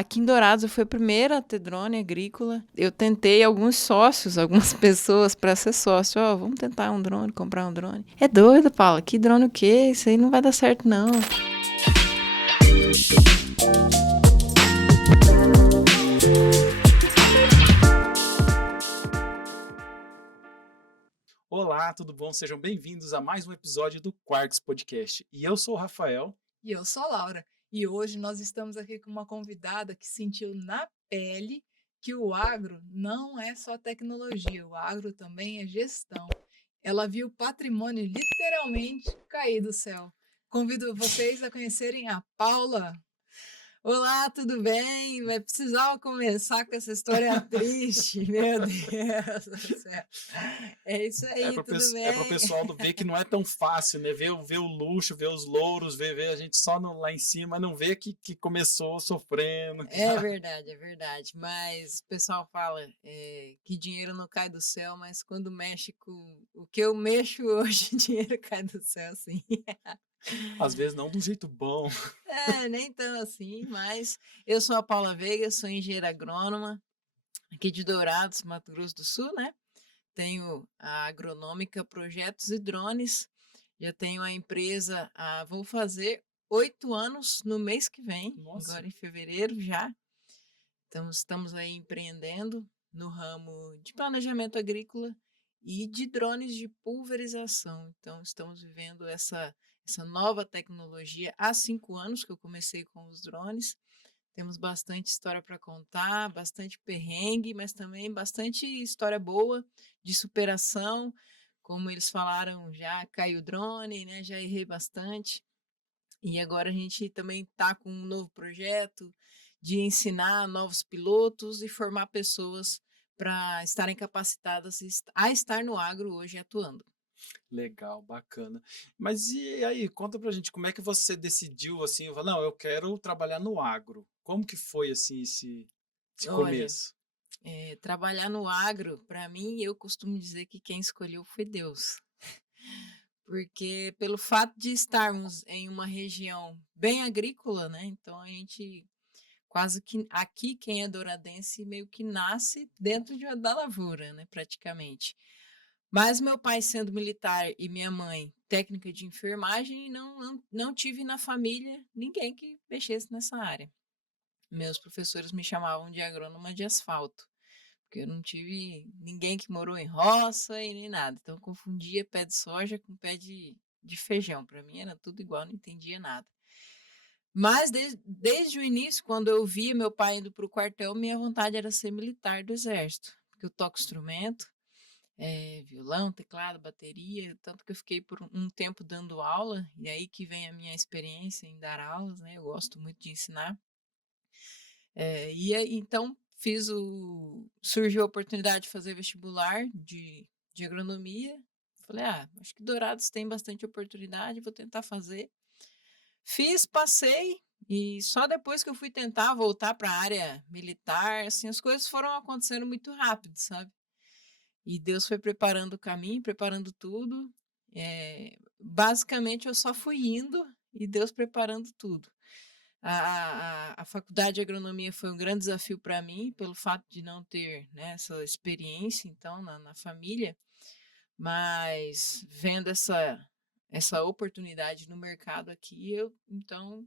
Aqui em Dourados eu fui a primeira a ter drone agrícola. Eu tentei alguns sócios, algumas pessoas para ser sócio. Ó, vamos tentar um drone, comprar um drone. É doido, Paula. Que drone o quê? Isso aí não vai dar certo, não. Olá, tudo bom? Sejam bem-vindos a mais um episódio do Quarks Podcast. E eu sou o Rafael. E eu sou a Laura. E hoje nós estamos aqui com uma convidada que sentiu na pele que o agro não é só tecnologia, o agro também é gestão. Ela viu o patrimônio literalmente cair do céu. Convido vocês a conhecerem a Paula. Olá, tudo bem? Vai precisar começar com essa história triste, meu Deus do céu. É isso É aí, para tudo o bem? pessoal ver que não é tão fácil, né? Ver o luxo, ver os louros, ver a gente só lá em cima, não ver que começou sofrendo. É verdade. Mas o pessoal fala que dinheiro não cai do céu, mas quando mexe com o que eu mexo hoje, dinheiro cai do céu, sim. Às vezes não do jeito bom. Nem tão assim, mas eu sou a Paula Veiga, sou engenheira agrônoma aqui de Dourados, Mato Grosso do Sul, né? Tenho a Agronômica Projetos e Drones, já tenho a empresa, vou fazer 8 anos no mês que vem, Nossa, agora em fevereiro já. Então, estamos aí empreendendo no ramo de planejamento agrícola e de drones de pulverização. Então, estamos vivendo essa nova tecnologia há 5 anos que eu comecei com os drones. Temos bastante história para contar, bastante perrengue, mas também bastante história boa de superação. Como eles falaram, já caiu o drone, né? Já errei bastante. E agora a gente também está com um novo projeto de ensinar novos pilotos e formar pessoas para estarem capacitadas a estar no agro hoje atuando. legal, bacana. Mas e aí, conta pra gente, como é que você decidiu assim, não, eu quero trabalhar no agro. Como que foi assim esse Olha, começo? trabalhar no agro, para mim, eu costumo dizer que quem escolheu foi Deus. Porque pelo fato de estarmos em uma região bem agrícola, né? Então a gente quase que aqui quem é douradense meio que nasce dentro da lavoura, né, praticamente. Mas meu pai sendo militar e minha mãe técnica de enfermagem, não tive na família ninguém que mexesse nessa área. Meus professores me chamavam de agrônoma de asfalto, porque eu não tive ninguém que morou em roça e nem nada. Então eu confundia pé de soja com pé de feijão. Para mim era tudo igual, não entendia nada. Mas desde o início, quando eu via meu pai indo para o quartel, minha vontade era ser militar do exército, porque eu toco instrumento, violão, teclado, bateria, tanto que eu fiquei por um tempo dando aula, e aí que vem a minha experiência em dar aulas, né? Eu gosto muito de ensinar. E aí, então surgiu a oportunidade de fazer vestibular de agronomia. Falei, acho que Dourados tem bastante oportunidade, vou tentar fazer. Fiz, passei, e só depois que eu fui tentar voltar para a área militar, assim, as coisas foram acontecendo muito rápido, sabe? E Deus foi preparando o caminho, preparando tudo. Basicamente, eu só fui indo e Deus preparando tudo. A faculdade de agronomia foi um grande desafio para mim, pelo fato de não ter, né, essa experiência, então, na família, mas vendo essa oportunidade no mercado aqui, eu, então,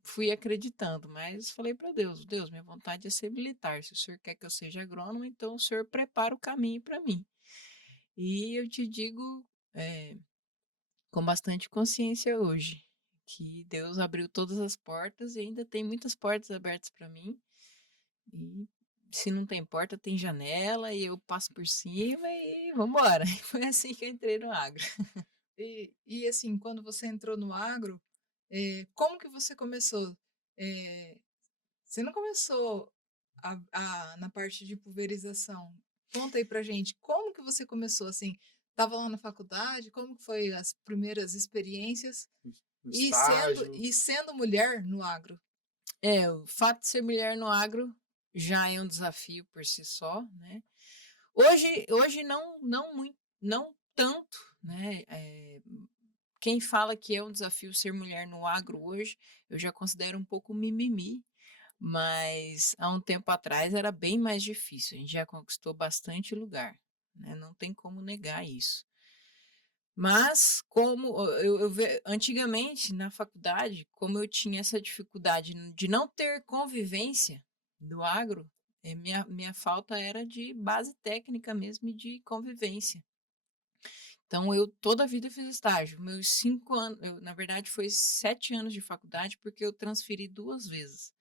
fui acreditando, mas falei para Deus: Deus, minha vontade é ser militar. Se o senhor quer que eu seja agrônomo, então o senhor prepara o caminho para mim. E eu te digo, é, com bastante consciência hoje, que Deus abriu todas as portas e ainda tem muitas portas abertas para mim. E se não tem porta, tem janela, e eu passo por cima e vamos embora. Foi assim que eu entrei no agro. E assim, quando você entrou no agro, como que você começou? Eh, Você não começou na parte de pulverização. Conta aí pra gente, como que você começou, assim? Estava lá na faculdade, como que foi as primeiras experiências? O E estágio? sendo mulher no agro? O fato de ser mulher no agro já é um desafio por si só, né? Hoje não muito, não tanto, né? Quem fala que é um desafio ser mulher no agro hoje, eu já considero um pouco mimimi, mas há um tempo atrás era bem mais difícil. A gente já conquistou bastante lugar, né? Não tem como negar isso. Mas como antigamente na faculdade, como eu tinha essa dificuldade de não ter convivência do agro, minha falta era de base técnica mesmo e de convivência. Então eu toda a vida fiz estágio. Meus 5 anos, na verdade foi 7 anos de faculdade porque eu transferi 2 vezes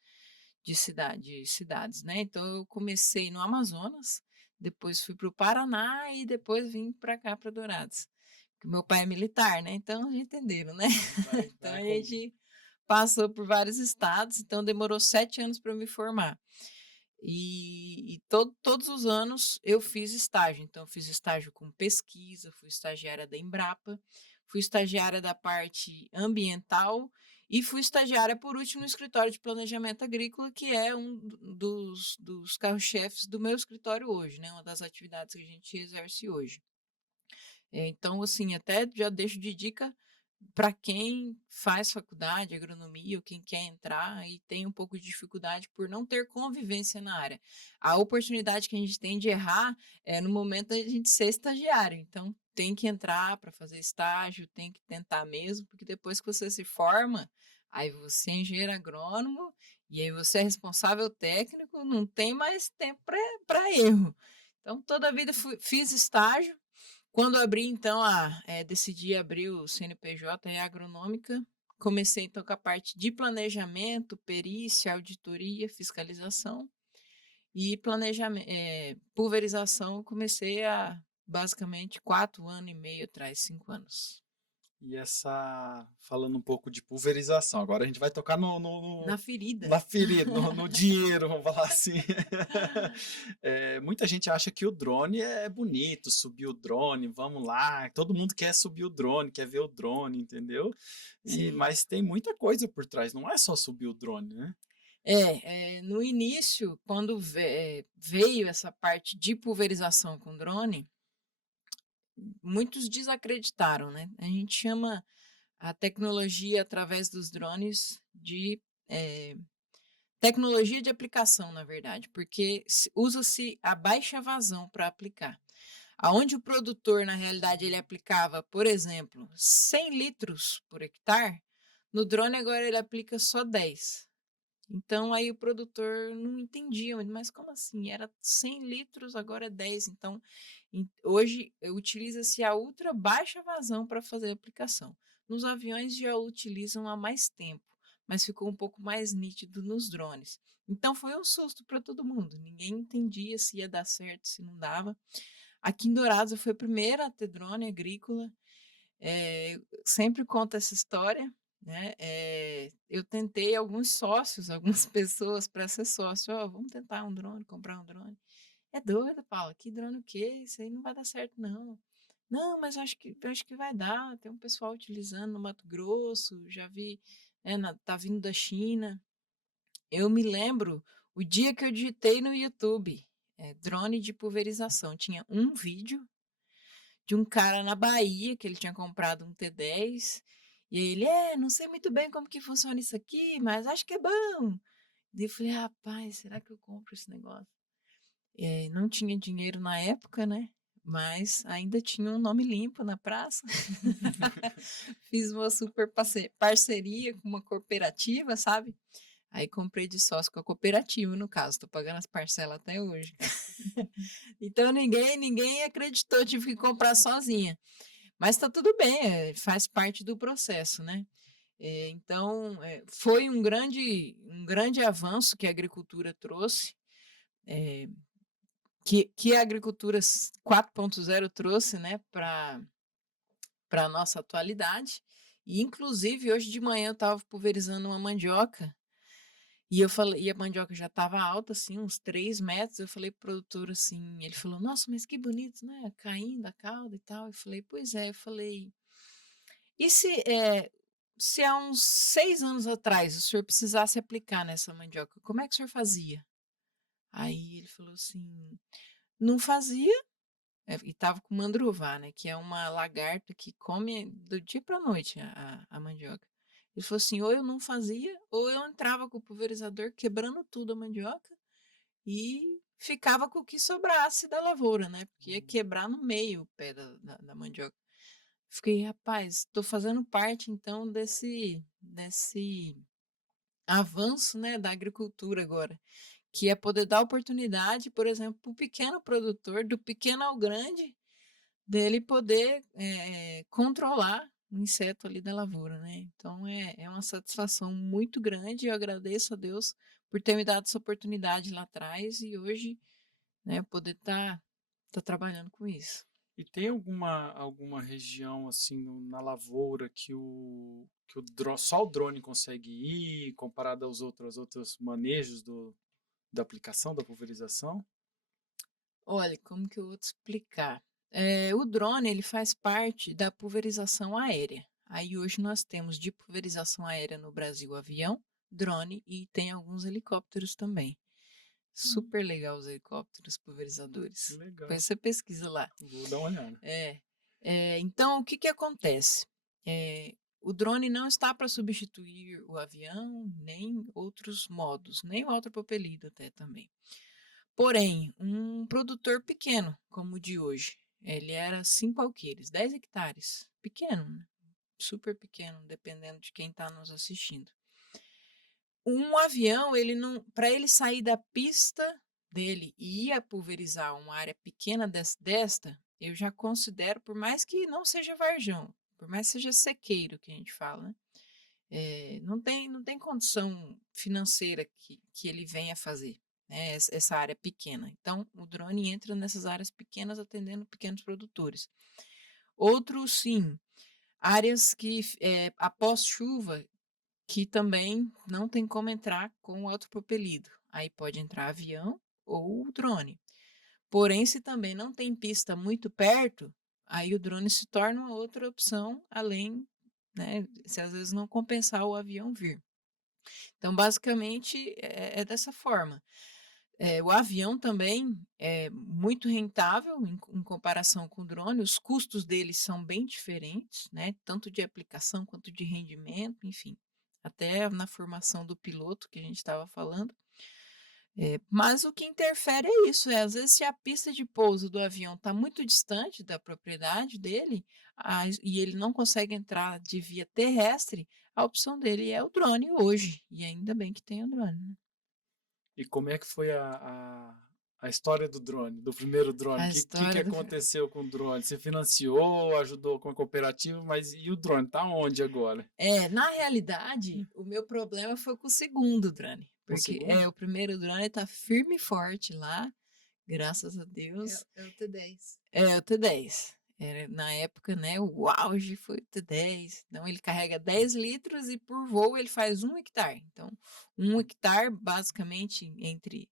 de cidades, né? Então eu comecei no Amazonas, depois fui para o Paraná e depois vim para cá, para Dourados. Porque meu pai é militar, né? Então já entenderam, né? Vai, Então vai a com... gente passou por vários estados, então demorou 7 anos para me formar. E todos os anos eu fiz estágio. Então, eu fiz estágio com pesquisa, fui estagiária da Embrapa, fui estagiária da parte ambiental e fui estagiária, por último, no escritório de planejamento agrícola, que é um dos carros-chefes do meu escritório hoje, né? Uma das atividades que a gente exerce hoje. Então, assim, até já deixo de dica para quem faz faculdade de agronomia ou quem quer entrar e tem um pouco de dificuldade por não ter convivência na área. A oportunidade que a gente tem de errar é no momento da gente ser estagiário. Então, tem que entrar para fazer estágio, tem que tentar mesmo, porque depois que você se forma, aí você é engenheiro agrônomo e aí você é responsável técnico, não tem mais tempo para erro. Então, toda a vida fiz estágio. Quando abri, então, decidi abrir o CNPJ e agronômica, comecei então com a parte de planejamento, perícia, auditoria, fiscalização e planejamento, pulverização, comecei há basicamente 4 anos e meio atrás, 5 anos. E falando um pouco de pulverização, agora a gente vai tocar Na ferida. na ferida, no dinheiro, vamos falar assim. Muita gente acha que o drone é bonito, subir o drone, vamos lá, todo mundo quer subir o drone, quer ver o drone, entendeu? Sim. Mas tem muita coisa por trás, não é só subir o drone, né? No início, quando veio essa parte de pulverização com drone, muitos desacreditaram, né? A gente chama a tecnologia através dos drones de tecnologia de aplicação, na verdade, porque usa-se a baixa vazão para aplicar. Aonde o produtor, na realidade, ele aplicava, por exemplo, 100 litros por hectare, no drone agora ele aplica só 10. Então aí o produtor não entendia, mas como assim? Era 100 litros, agora é 10. Então hoje utiliza-se a ultra baixa vazão para fazer a aplicação. Nos aviões já utilizam há mais tempo, mas ficou um pouco mais nítido nos drones. Então foi um susto para todo mundo. Ninguém entendia se ia dar certo, se não dava. Aqui em Dourados eu fui a primeira a ter drone agrícola. Sempre conto essa história, né? Eu tentei alguns sócios, algumas pessoas para ser sócio. Ó, vamos tentar um drone, comprar um drone. É doida, Paula, que drone o quê? Isso aí não vai dar certo, não. Não, mas acho que vai dar. Tem um pessoal utilizando no Mato Grosso, já vi, né, tá vindo da China. Eu me lembro o dia que eu digitei no YouTube, drone de pulverização. Tinha um vídeo de um cara na Bahia que ele tinha comprado um T10 e aí ele, não sei muito bem como que funciona isso aqui, mas acho que é bom. Daí eu falei, rapaz, será que eu compro esse negócio? Não tinha dinheiro na época, né? Mas ainda tinha um nome limpo na praça. Fiz uma super parceria com uma cooperativa, sabe? Aí comprei de sócio com a cooperativa, no caso. Tô pagando as parcelas até hoje. Então ninguém acreditou, tive que comprar sozinha. Mas tá tudo bem, faz parte do processo, né? Então, foi um grande avanço que a agricultura trouxe, que a agricultura 4.0 trouxe, né, para a nossa atualidade. E, inclusive, hoje de manhã eu estava pulverizando uma mandioca e eu falei, e a mandioca já estava alta, assim, uns 3 metros. Eu falei pro produtor assim, ele falou, nossa, mas que bonito, né? Caindo a cauda e tal. Eu falei, pois é, eu falei, e se há uns 6 anos atrás o senhor precisasse aplicar nessa mandioca, como é que o senhor fazia? Aí ele falou assim, não fazia, e tava com mandruvá, né, que é uma lagarta que come do dia para noite a mandioca. Ele falou assim, ou eu não fazia, ou eu entrava com o pulverizador quebrando tudo a mandioca e ficava com o que sobrasse da lavoura, né? Porque ia Hum. quebrar no meio o pé da mandioca. Fiquei, rapaz, estou fazendo parte então desse avanço, né, da agricultura agora, que é poder dar oportunidade, por exemplo, para o pequeno produtor, do pequeno ao grande, dele poder controlar o inseto ali da lavoura, né? Então é uma satisfação muito grande. Eu agradeço a Deus por ter me dado essa oportunidade lá atrás e hoje, né, poder tá trabalhando com isso. E tem alguma região assim na lavoura que só o drone consegue ir comparado aos outros manejos da aplicação, da pulverização? Olha, como que eu vou te explicar? O drone ele faz parte da pulverização aérea. Aí hoje nós temos de pulverização aérea no Brasil avião, drone e tem alguns helicópteros também. Super legal os helicópteros Que pulverizadores. legal. Depois você pesquisa lá. Vou dar uma olhada. É, então, o que que acontece? O drone não está para substituir o avião, nem outros modos, nem o autopropelido até também. Porém, um produtor pequeno, como o de hoje, ele era 5 alqueires, 10 hectares, pequeno, né? Super pequeno, dependendo de quem está nos assistindo. Um avião, ele não, para ele sair da pista dele e ir a pulverizar uma área pequena desta, eu já considero, por mais que não seja varjão, por mais que seja sequeiro que a gente fala, né? Não tem condição financeira que ele venha fazer, né, essa área pequena. Então, o drone entra nessas áreas pequenas atendendo pequenos produtores. Outros, sim, áreas que após chuva que também não tem como entrar com o autopropelido. Aí pode entrar avião ou drone. Porém, se também não tem pista muito perto, aí o drone se torna uma outra opção, além, né, se às vezes não compensar o avião vir. Então, basicamente, é dessa forma. O avião também é muito rentável em comparação com o drone, os custos deles são bem diferentes, né? Tanto de aplicação quanto de rendimento, enfim, até na formação do piloto que a gente estava falando. Mas o que interfere é isso, às vezes se a pista de pouso do avião está muito distante da propriedade dele e ele não consegue entrar de via terrestre, a opção dele é o drone hoje, e ainda bem que tem o drone, né? E como é que foi a história do drone, do primeiro drone? O A que história do aconteceu com o drone? Você financiou, ajudou com a cooperativa, mas e o drone? Tá onde agora? Na realidade, o meu problema foi com o segundo drone, Com o porque segundo? o primeiro drone tá firme e forte lá, graças a Deus. É o T10. É o T10. Na época, né, o auge foi o T10. Então, ele carrega 10 litros e por voo ele faz 1 hectare. Então, 1 hectare, basicamente, entre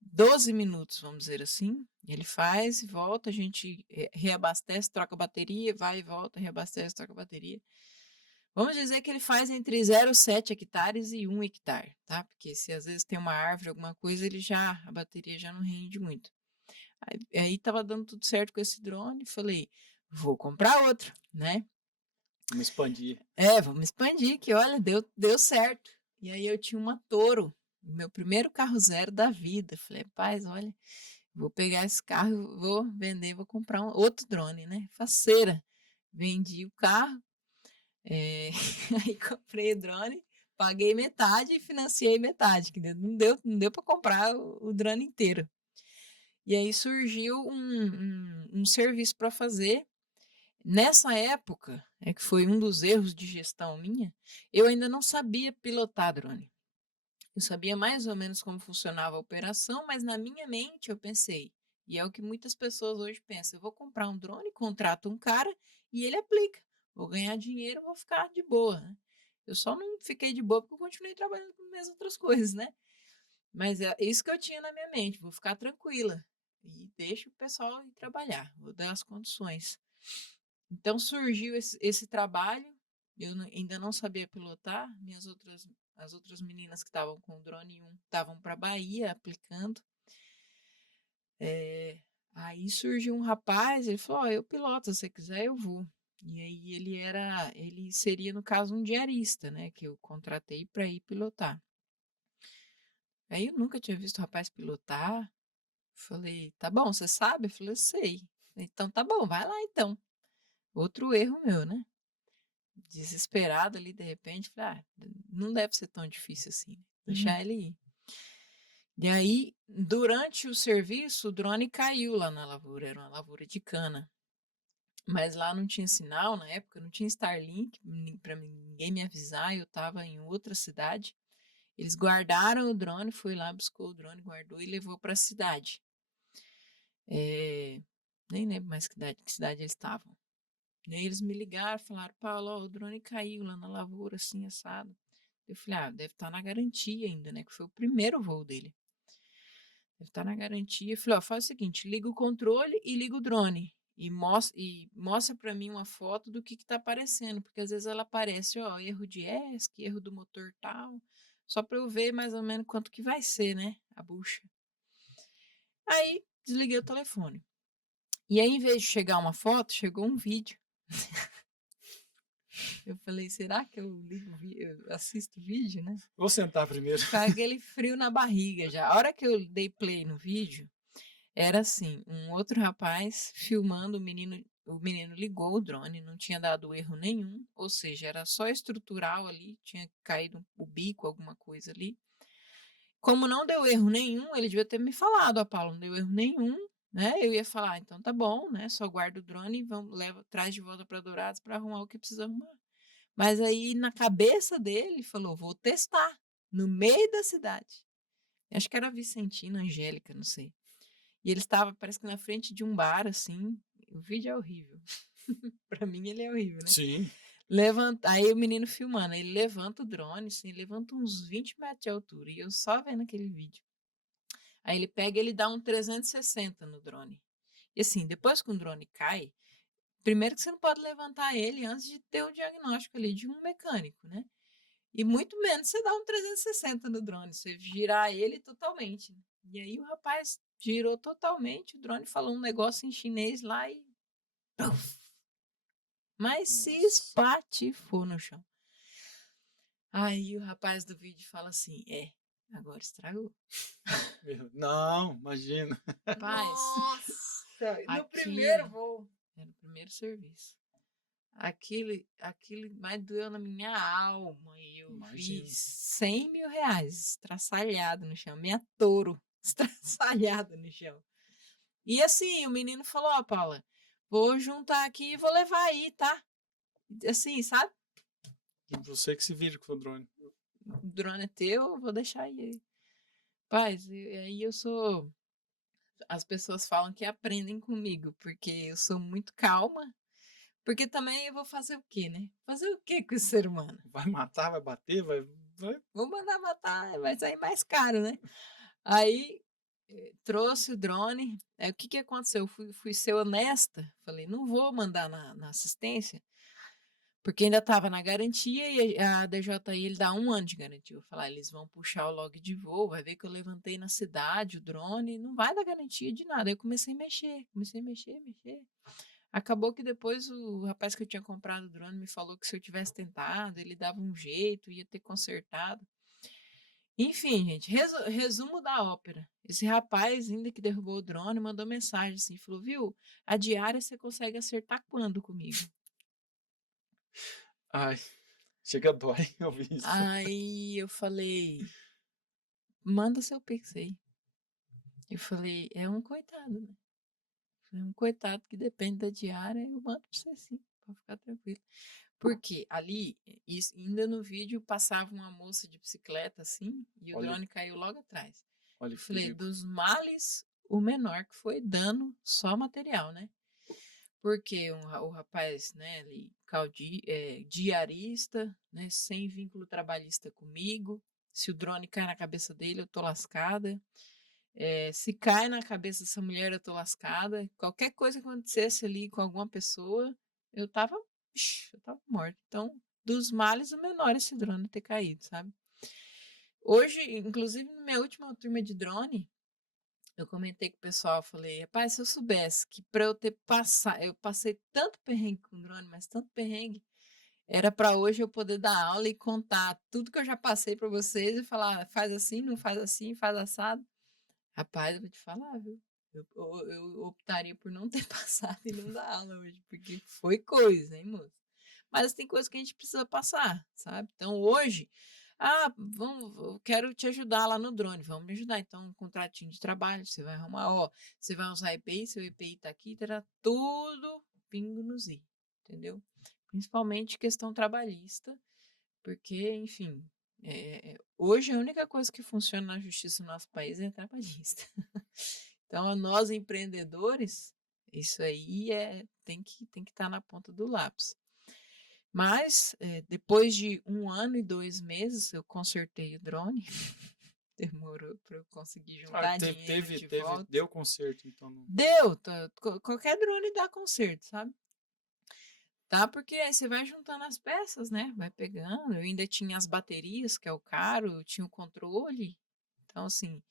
12 minutos, vamos dizer assim. Ele faz e volta, a gente reabastece, troca bateria, vai e volta, reabastece, troca bateria. Vamos dizer que ele faz entre 0,7 hectares e 1 hectare, tá? Porque se às vezes tem uma árvore, alguma coisa, a bateria já não rende muito. Aí tava dando tudo certo com esse drone, falei, vou comprar outro, né? Vamos expandir. Vamos expandir, que olha, deu certo. E aí eu tinha uma Toro, meu primeiro carro zero da vida. Falei, paz, olha, vou pegar esse carro, vou vender, vou comprar outro drone, né? Faceira. Vendi o carro, aí comprei o drone, paguei metade e financiei metade, que não deu para comprar o drone inteiro. E aí surgiu um serviço para fazer. Nessa época, que foi um dos erros de gestão minha, eu ainda não sabia pilotar drone. Eu sabia mais ou menos como funcionava a operação, mas na minha mente eu pensei, e é o que muitas pessoas hoje pensam, eu vou comprar um drone, contrato um cara e ele aplica. Vou ganhar dinheiro, vou ficar de boa, né? Eu só não fiquei de boa porque eu continuei trabalhando com minhas outras coisas, né? Mas é isso que eu tinha na minha mente, vou ficar tranquila e deixo o pessoal ir trabalhar, vou dar as condições. Então surgiu esse trabalho, ainda não sabia pilotar, as outras meninas que estavam com o drone 1 estavam para Bahia aplicando. Aí surgiu um rapaz, ele falou: eu piloto, se você quiser eu vou. E aí ele seria, no caso, um diarista, né? Que eu contratei para ir pilotar. Aí eu nunca tinha visto o rapaz pilotar. Falei, tá bom, você sabe? Eu falei, sei. Então tá bom, vai lá então. Outro erro meu, né? Desesperado ali, de repente, falei, não deve ser tão difícil assim, deixar ele ir. E aí, durante o serviço, o drone caiu lá na lavoura, era uma lavoura de cana. Mas lá não tinha sinal na época, não tinha Starlink para ninguém me avisar, eu estava em outra cidade. Eles guardaram o drone, foi lá, buscou o drone, guardou e levou para a cidade. Nem lembro mais que cidade eles estavam. E aí eles me ligaram, falaram, Paulo, ó, o drone caiu lá na lavoura, assim, assado. Eu falei, deve estar na garantia ainda, né? Que foi o primeiro voo dele. Deve estar na garantia. Eu falei, faz o seguinte, liga o controle e liga o drone. E mostra para mim uma foto do que está aparecendo. Porque às vezes ela aparece, erro de ESC, erro do motor tal. Só para eu ver mais ou menos quanto que vai ser, né? A bucha. Aí, desliguei o telefone. E aí, em vez de chegar uma foto, chegou um vídeo. Eu falei, será que eu assisto o vídeo, né? Vou sentar primeiro. Com aquele frio na barriga já. A hora que eu dei play no vídeo, era assim, um outro rapaz filmando o menino ligou o drone, não tinha dado erro nenhum, ou seja, era só estrutural ali, tinha caído o bico, alguma coisa ali. Como não deu erro nenhum, ele devia ter me falado, Paulo, não deu erro nenhum, né? Eu ia falar, então tá bom, né? Só guarda o drone e traz de volta para Dourados para arrumar o que precisa arrumar. Mas aí na cabeça dele falou, vou testar no meio da cidade. Acho que era Vicentina, Angélica, não sei. E ele estava, parece que na frente de um bar, assim. O vídeo é horrível. Para mim ele é horrível, né? Sim. Aí o menino filmando, ele levanta o drone, assim, levanta uns 20 metros de altura. E eu só vendo aquele vídeo. Aí ele pega e ele dá um 360 no drone. E assim, depois que o drone cai, primeiro que você não pode levantar ele antes de ter um diagnóstico ali de um mecânico, né? E muito menos você dá um 360 no drone, você girar ele totalmente. E aí o rapaz girou totalmente, o drone falou um negócio em chinês lá e... Mas se espatifou no chão. Aí o rapaz do vídeo fala assim, agora estragou. Não, imagina. Rapaz, No primeiro voo. No primeiro serviço. Aquilo mais doeu na minha alma. E eu vi 100 mil reais estraçalhado no chão. Minha touro estraçalhada no chão. E assim, o menino falou, Paula, vou juntar aqui e vou levar aí, tá? Assim, sabe? E você que se vira com o drone. O drone é teu, vou deixar aí. Paz, aí eu sou... As pessoas falam que aprendem comigo, porque eu sou muito calma. Porque também eu vou fazer o quê, né? Fazer o quê com o ser humano? Vai matar, vai bater, vai... Vou mandar matar, vai sair mais caro, né? Aí trouxe o drone. O que aconteceu? Eu fui ser honesta. Falei, não vou mandar na assistência, porque ainda estava na garantia e a DJI ele dá 1 ano de garantia. Eu falei, eles vão puxar o log de voo, vai ver que eu levantei na cidade o drone, não vai dar garantia de nada. Aí eu comecei a mexer. Acabou que depois o rapaz que eu tinha comprado o drone me falou que se eu tivesse tentado, ele dava um jeito, ia ter consertado. Enfim, gente, resumo da ópera. Esse rapaz, ainda que derrubou o drone, mandou mensagem assim, falou, viu, a diária você consegue acertar quando comigo? Ai, chega dói ouvir isso. Aí eu falei, manda seu Pix aí. Eu falei, é um coitado, né? É um coitado que depende da diária, eu mando pra você sim, pode ficar tranquilo. Porque ali, ainda no vídeo, passava uma moça de bicicleta assim, e o drone caiu logo atrás. Olha, eu falei, dos males, o menor, que foi dano só material, né? Porque o rapaz, né, ali, diarista, né, sem vínculo trabalhista comigo. Se o drone cai na cabeça dele, eu tô lascada. Se cai na cabeça dessa mulher, eu tô lascada. Qualquer coisa que acontecesse ali com alguma pessoa, eu tava morta. Então, dos males, o menor esse drone ter caído, sabe? Hoje, inclusive, na minha última turma de drone, Eu comentei com o pessoal, falei, rapaz, se eu soubesse que para eu ter passado, eu passei tanto perrengue com drone, mas tanto perrengue, era para hoje eu poder dar aula e contar tudo que eu já passei para vocês e falar, faz assim, não faz assim, faz assado. Rapaz, eu vou te falar, viu? Eu optaria por não ter passado e não dar aula hoje, porque foi coisa, hein, moço? Mas tem coisa que a gente precisa passar, sabe? Então hoje, eu quero te ajudar lá no drone, vamos me ajudar. Então, um contratinho de trabalho, você vai arrumar, ó, você vai usar EPI, seu EPI tá aqui, terá tudo pingo nos i, entendeu? Principalmente questão trabalhista, porque, enfim, hoje a única coisa que funciona na justiça no nosso país é trabalhista. Então, a nós empreendedores, isso aí tem que estar na ponta do lápis. Mas, depois de 1 ano e 2 meses, eu consertei o drone. Demorou para eu conseguir juntar dinheiro de volta. Deu conserto, então. Deu! Qualquer drone dá conserto, sabe? Tá? Porque aí você vai juntando as peças, né? Vai pegando. Eu ainda tinha as baterias, que é o caro, eu tinha o controle. Então, assim,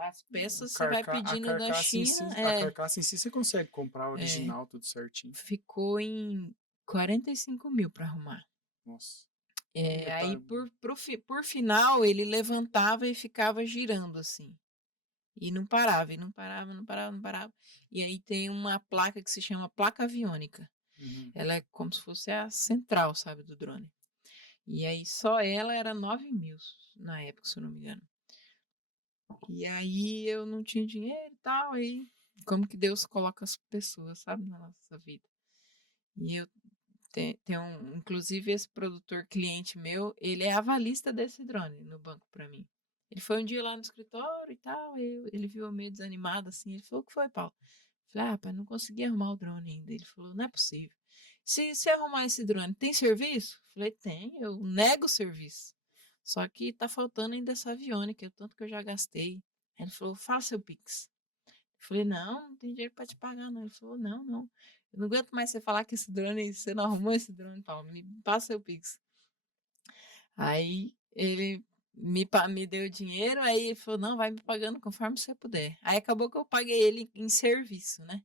as peças você vai pedindo da China. A carcaça em si você consegue comprar original, tudo certinho. Ficou em 45 mil para arrumar. Nossa. Aí por final ele levantava e ficava girando assim. E não parava, e não parava, não parava, não parava. E aí tem uma placa que se chama placa aviônica. Ela é como se fosse a central, sabe, do drone. E aí só ela era 9 mil na época, se eu não me engano. E aí eu não tinha dinheiro e tal, aí como que Deus coloca as pessoas, sabe, na nossa vida. E eu inclusive esse produtor cliente meu, ele é avalista desse drone no banco para mim. Ele foi um dia lá no escritório e tal, ele viu eu meio desanimado assim, ele falou, o que foi, Paulo? Eu falei, rapaz, não consegui arrumar o drone ainda. Ele falou, não é possível. Se arrumar esse drone, tem serviço? Eu falei, tem, eu nego o serviço. Só que tá faltando ainda essa aviônica, o tanto que eu já gastei. Aí ele falou, fala seu Pix. Eu falei, não tem dinheiro para te pagar, não. Ele falou, não. Eu não aguento mais você falar que esse drone, você não arrumou esse drone, Paulo. Me passa seu Pix. Aí ele me deu dinheiro, aí ele falou, não, vai me pagando conforme você puder. Aí acabou que eu paguei ele em serviço, né?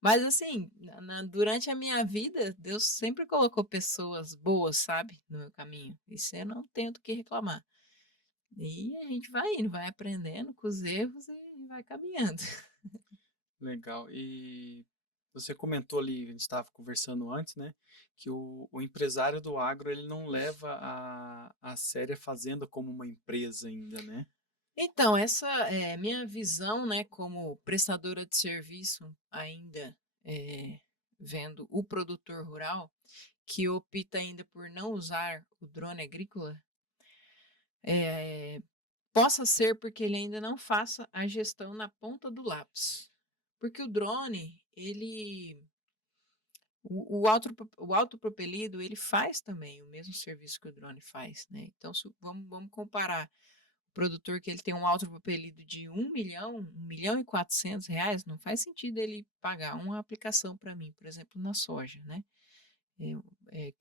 Mas assim, durante a minha vida, Deus sempre colocou pessoas boas, sabe, no meu caminho. Isso eu não tenho do que reclamar. E a gente vai indo, vai aprendendo com os erros e vai caminhando. Legal. E você comentou ali, a gente estava conversando antes, né? Que o empresário do agro, ele não leva a sério a fazenda como uma empresa ainda, né? Então, essa é minha visão, né, como prestadora de serviço, ainda vendo o produtor rural, que opta ainda por não usar o drone agrícola, possa ser porque ele ainda não faça a gestão na ponta do lápis. Porque o drone, o autopropelido, ele faz também o mesmo serviço que o drone faz, né? Então, vamos comparar o produtor que ele tem um autopropelido de 1.400.000, não faz sentido ele pagar uma aplicação para mim, por exemplo, na soja, né?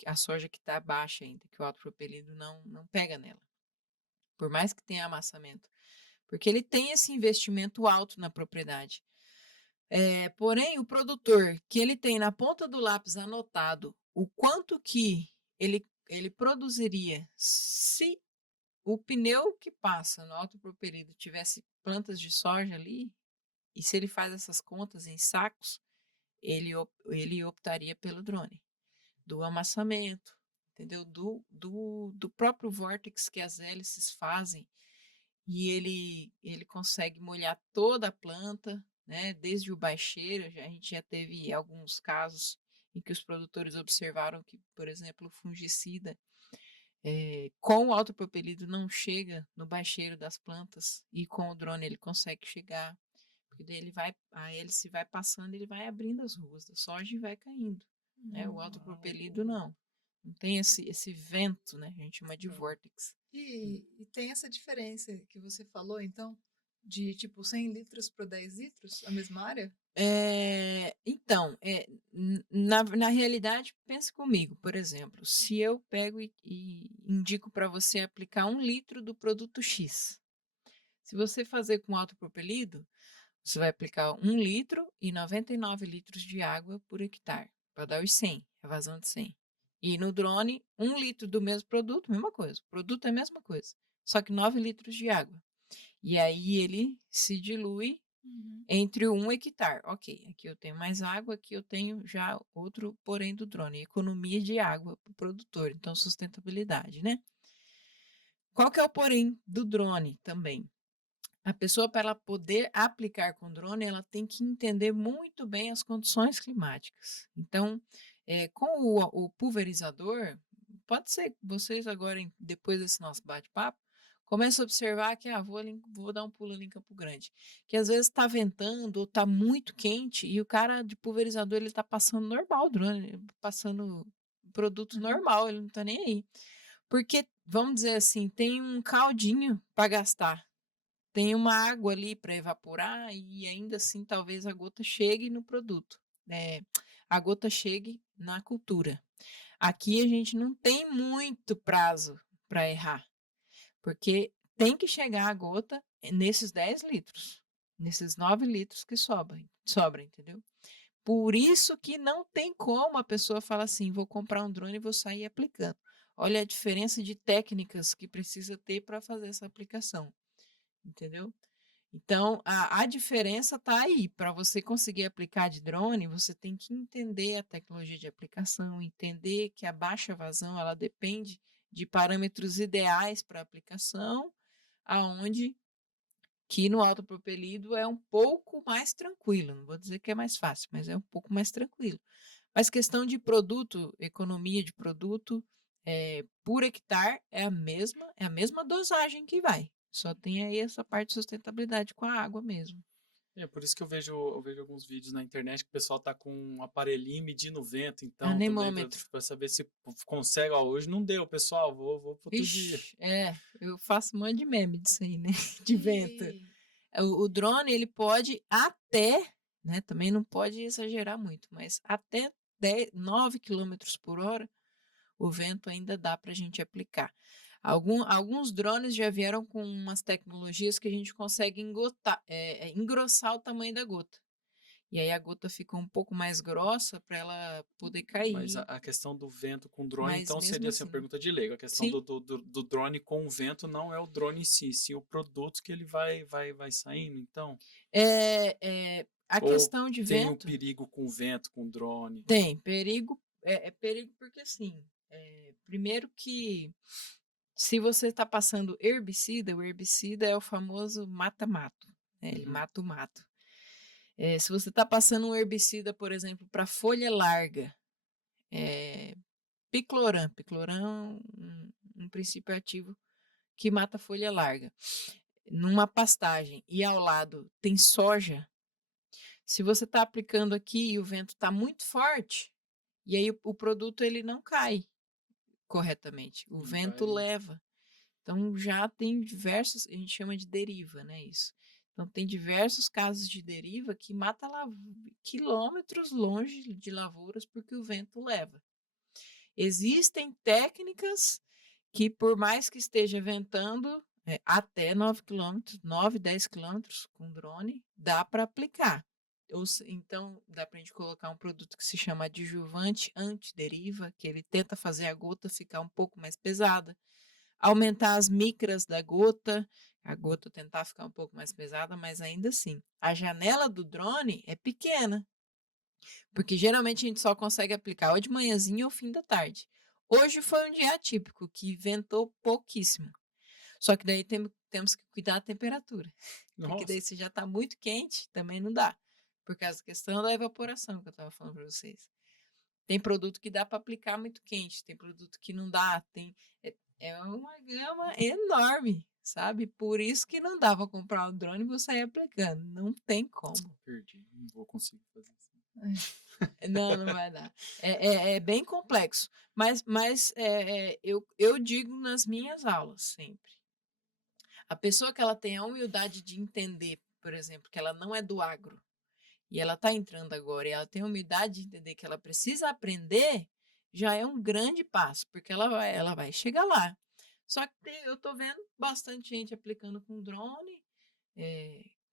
A soja que está baixa ainda, que o autopropelido não pega nela, por mais que tenha amassamento, porque ele tem esse investimento alto na propriedade. Porém, o produtor que ele tem na ponta do lápis anotado o quanto que ele produziria se o pneu que passa no autopropelido tivesse plantas de soja ali, e se ele faz essas contas em sacos, ele optaria pelo drone, do amassamento, entendeu? Do próprio vórtex que as hélices fazem, e ele consegue molhar toda a planta, né? Desde o baixeiro, a gente já teve alguns casos em que os produtores observaram que, por exemplo, o fungicida com o autopropelido não chega no baixeiro das plantas, e com o drone ele consegue chegar, porque daí a hélice vai passando, ele vai abrindo as ruas da soja e vai caindo, né? O autopropelido não tem esse vento, né? A gente chama de vórtex. E tem essa diferença que você falou, então, de tipo 100 litros para 10 litros, a mesma área? Então, na realidade, pense comigo, por exemplo, se eu pego e indico para você aplicar 1 litro do produto X, Se você fazer com autopropelido, você vai aplicar 1 litro e 99 litros de água por hectare, para dar os 100, a vazão de 100. E no drone, 1 litro do mesmo produto, mesma coisa. O produto é a mesma coisa, só que 9 litros de água. E aí ele se dilui entre 1 hectare. Ok, aqui eu tenho mais água, aqui eu tenho já outro porém do drone. Economia de água para o produtor, então sustentabilidade, né? Qual que é o porém do drone também? A pessoa, para ela poder aplicar com drone, ela tem que entender muito bem as condições climáticas. Então, com o pulverizador, pode ser que vocês agora, depois desse nosso bate-papo, comecem a observar que vou dar um pulo ali em Campo Grande, que às vezes está ventando ou está muito quente e o cara de pulverizador ele está passando normal, o drone passando produto normal, ele não está nem aí. Porque, vamos dizer assim, tem um caldinho para gastar. Tem uma água ali para evaporar e ainda assim talvez a gota chegue no produto, a gota chegue na cultura. Aqui a gente não tem muito prazo para errar, porque tem que chegar a gota nesses 10 litros, nesses 9 litros que sobra, entendeu? Por isso que não tem como a pessoa falar assim, vou comprar um drone e vou sair aplicando. Olha a diferença de técnicas que precisa ter para fazer essa aplicação, entendeu? Então, a diferença está aí. Para você conseguir aplicar de drone, você tem que entender a tecnologia de aplicação, entender que a baixa vazão ela depende de parâmetros ideais para aplicação, aonde que no autopropelido é um pouco mais tranquilo. Não vou dizer que é mais fácil, mas é um pouco mais tranquilo. Mas questão de produto, economia de produto, por hectare é a mesma dosagem que vai. Só tem aí essa parte de sustentabilidade com a água mesmo. É por isso que eu vejo alguns vídeos na internet que o pessoal tá com um aparelhinho medindo o vento, então também Anemômetro. para saber se consegue. Ó, hoje não deu, pessoal, vou para outro dia. Ixi, eu faço um monte de meme disso aí, né? De vento. O drone, ele pode até, né? Também não pode exagerar muito, mas até 9 km por hora, o vento ainda dá para a gente aplicar. Alguns drones já vieram com umas tecnologias que a gente consegue engrossar o tamanho da gota. E aí a gota fica um pouco mais grossa para ela poder Mas cair. a questão do vento com drone, Mas então mesmo seria assim, a assim, pergunta de leigo. A questão sim, do drone com o vento não é o drone em si, sim o produto que ele vai saindo, então. a Ou questão de tem o vento perigo com o vento, com o drone. tem perigo. É perigo porque assim, primeiro que se você está passando herbicida, o herbicida é o famoso mata-mato, né? Ele Uhum. mata o mato. Se você está passando um herbicida, por exemplo, para folha larga, picloram um princípio ativo que mata a folha larga, numa pastagem e ao lado tem soja, se você está aplicando aqui e o vento está muito forte, e aí o produto ele não cai corretamente, o Não vento vai. leva. Então já tem diversos, a gente chama de deriva, né, isso. Então tem diversos casos de deriva que mata quilômetros longe de lavouras porque o vento leva. Existem técnicas que por mais que esteja ventando, até 9 quilômetros, 9, 10 quilômetros com drone, dá para aplicar. Então, dá para a gente colocar um produto que se chama adjuvante antideriva, que ele tenta fazer a gota ficar um pouco mais pesada, aumentar as micras da gota, a gota tentar ficar um pouco mais pesada, mas ainda assim, a janela do drone é pequena, porque geralmente a gente só consegue aplicar ou de manhãzinha ou fim da tarde. Hoje foi um dia atípico, que ventou pouquíssimo. Só que daí temos que cuidar da temperatura. Porque daí Nossa, se já está muito quente, também não dá. Por causa da questão da evaporação que eu estava falando para vocês. Tem produto que dá para aplicar muito quente, tem produto que não dá. É uma gama enorme, sabe? Por isso que não dá para comprar um drone e vou sair aplicando. Não tem como. perdi, não vou conseguir fazer isso. Não vai dar. É bem complexo. Mas eu digo nas minhas aulas sempre. A pessoa que ela tem a humildade de entender, por exemplo, que ela não é do agro e ela está entrando agora e ela tem a humildade de entender que ela precisa aprender, já é um grande passo, porque ela vai chegar lá. Só que eu estou vendo bastante gente aplicando com drone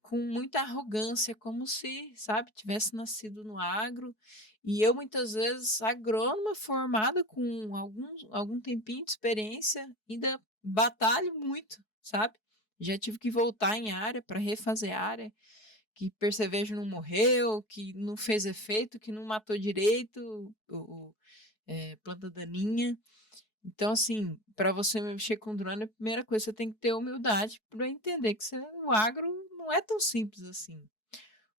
com muita arrogância, como se, sabe, tivesse nascido no agro. E eu, muitas vezes, agrônoma formada com algum tempinho de experiência, ainda batalho muito, sabe? Já tive que voltar em área para refazer área, que percevejo não morreu, que não fez efeito, que não matou direito planta daninha. Então, assim, para você mexer com drone, a primeira coisa você tem que ter humildade para entender que o agro não é tão simples assim.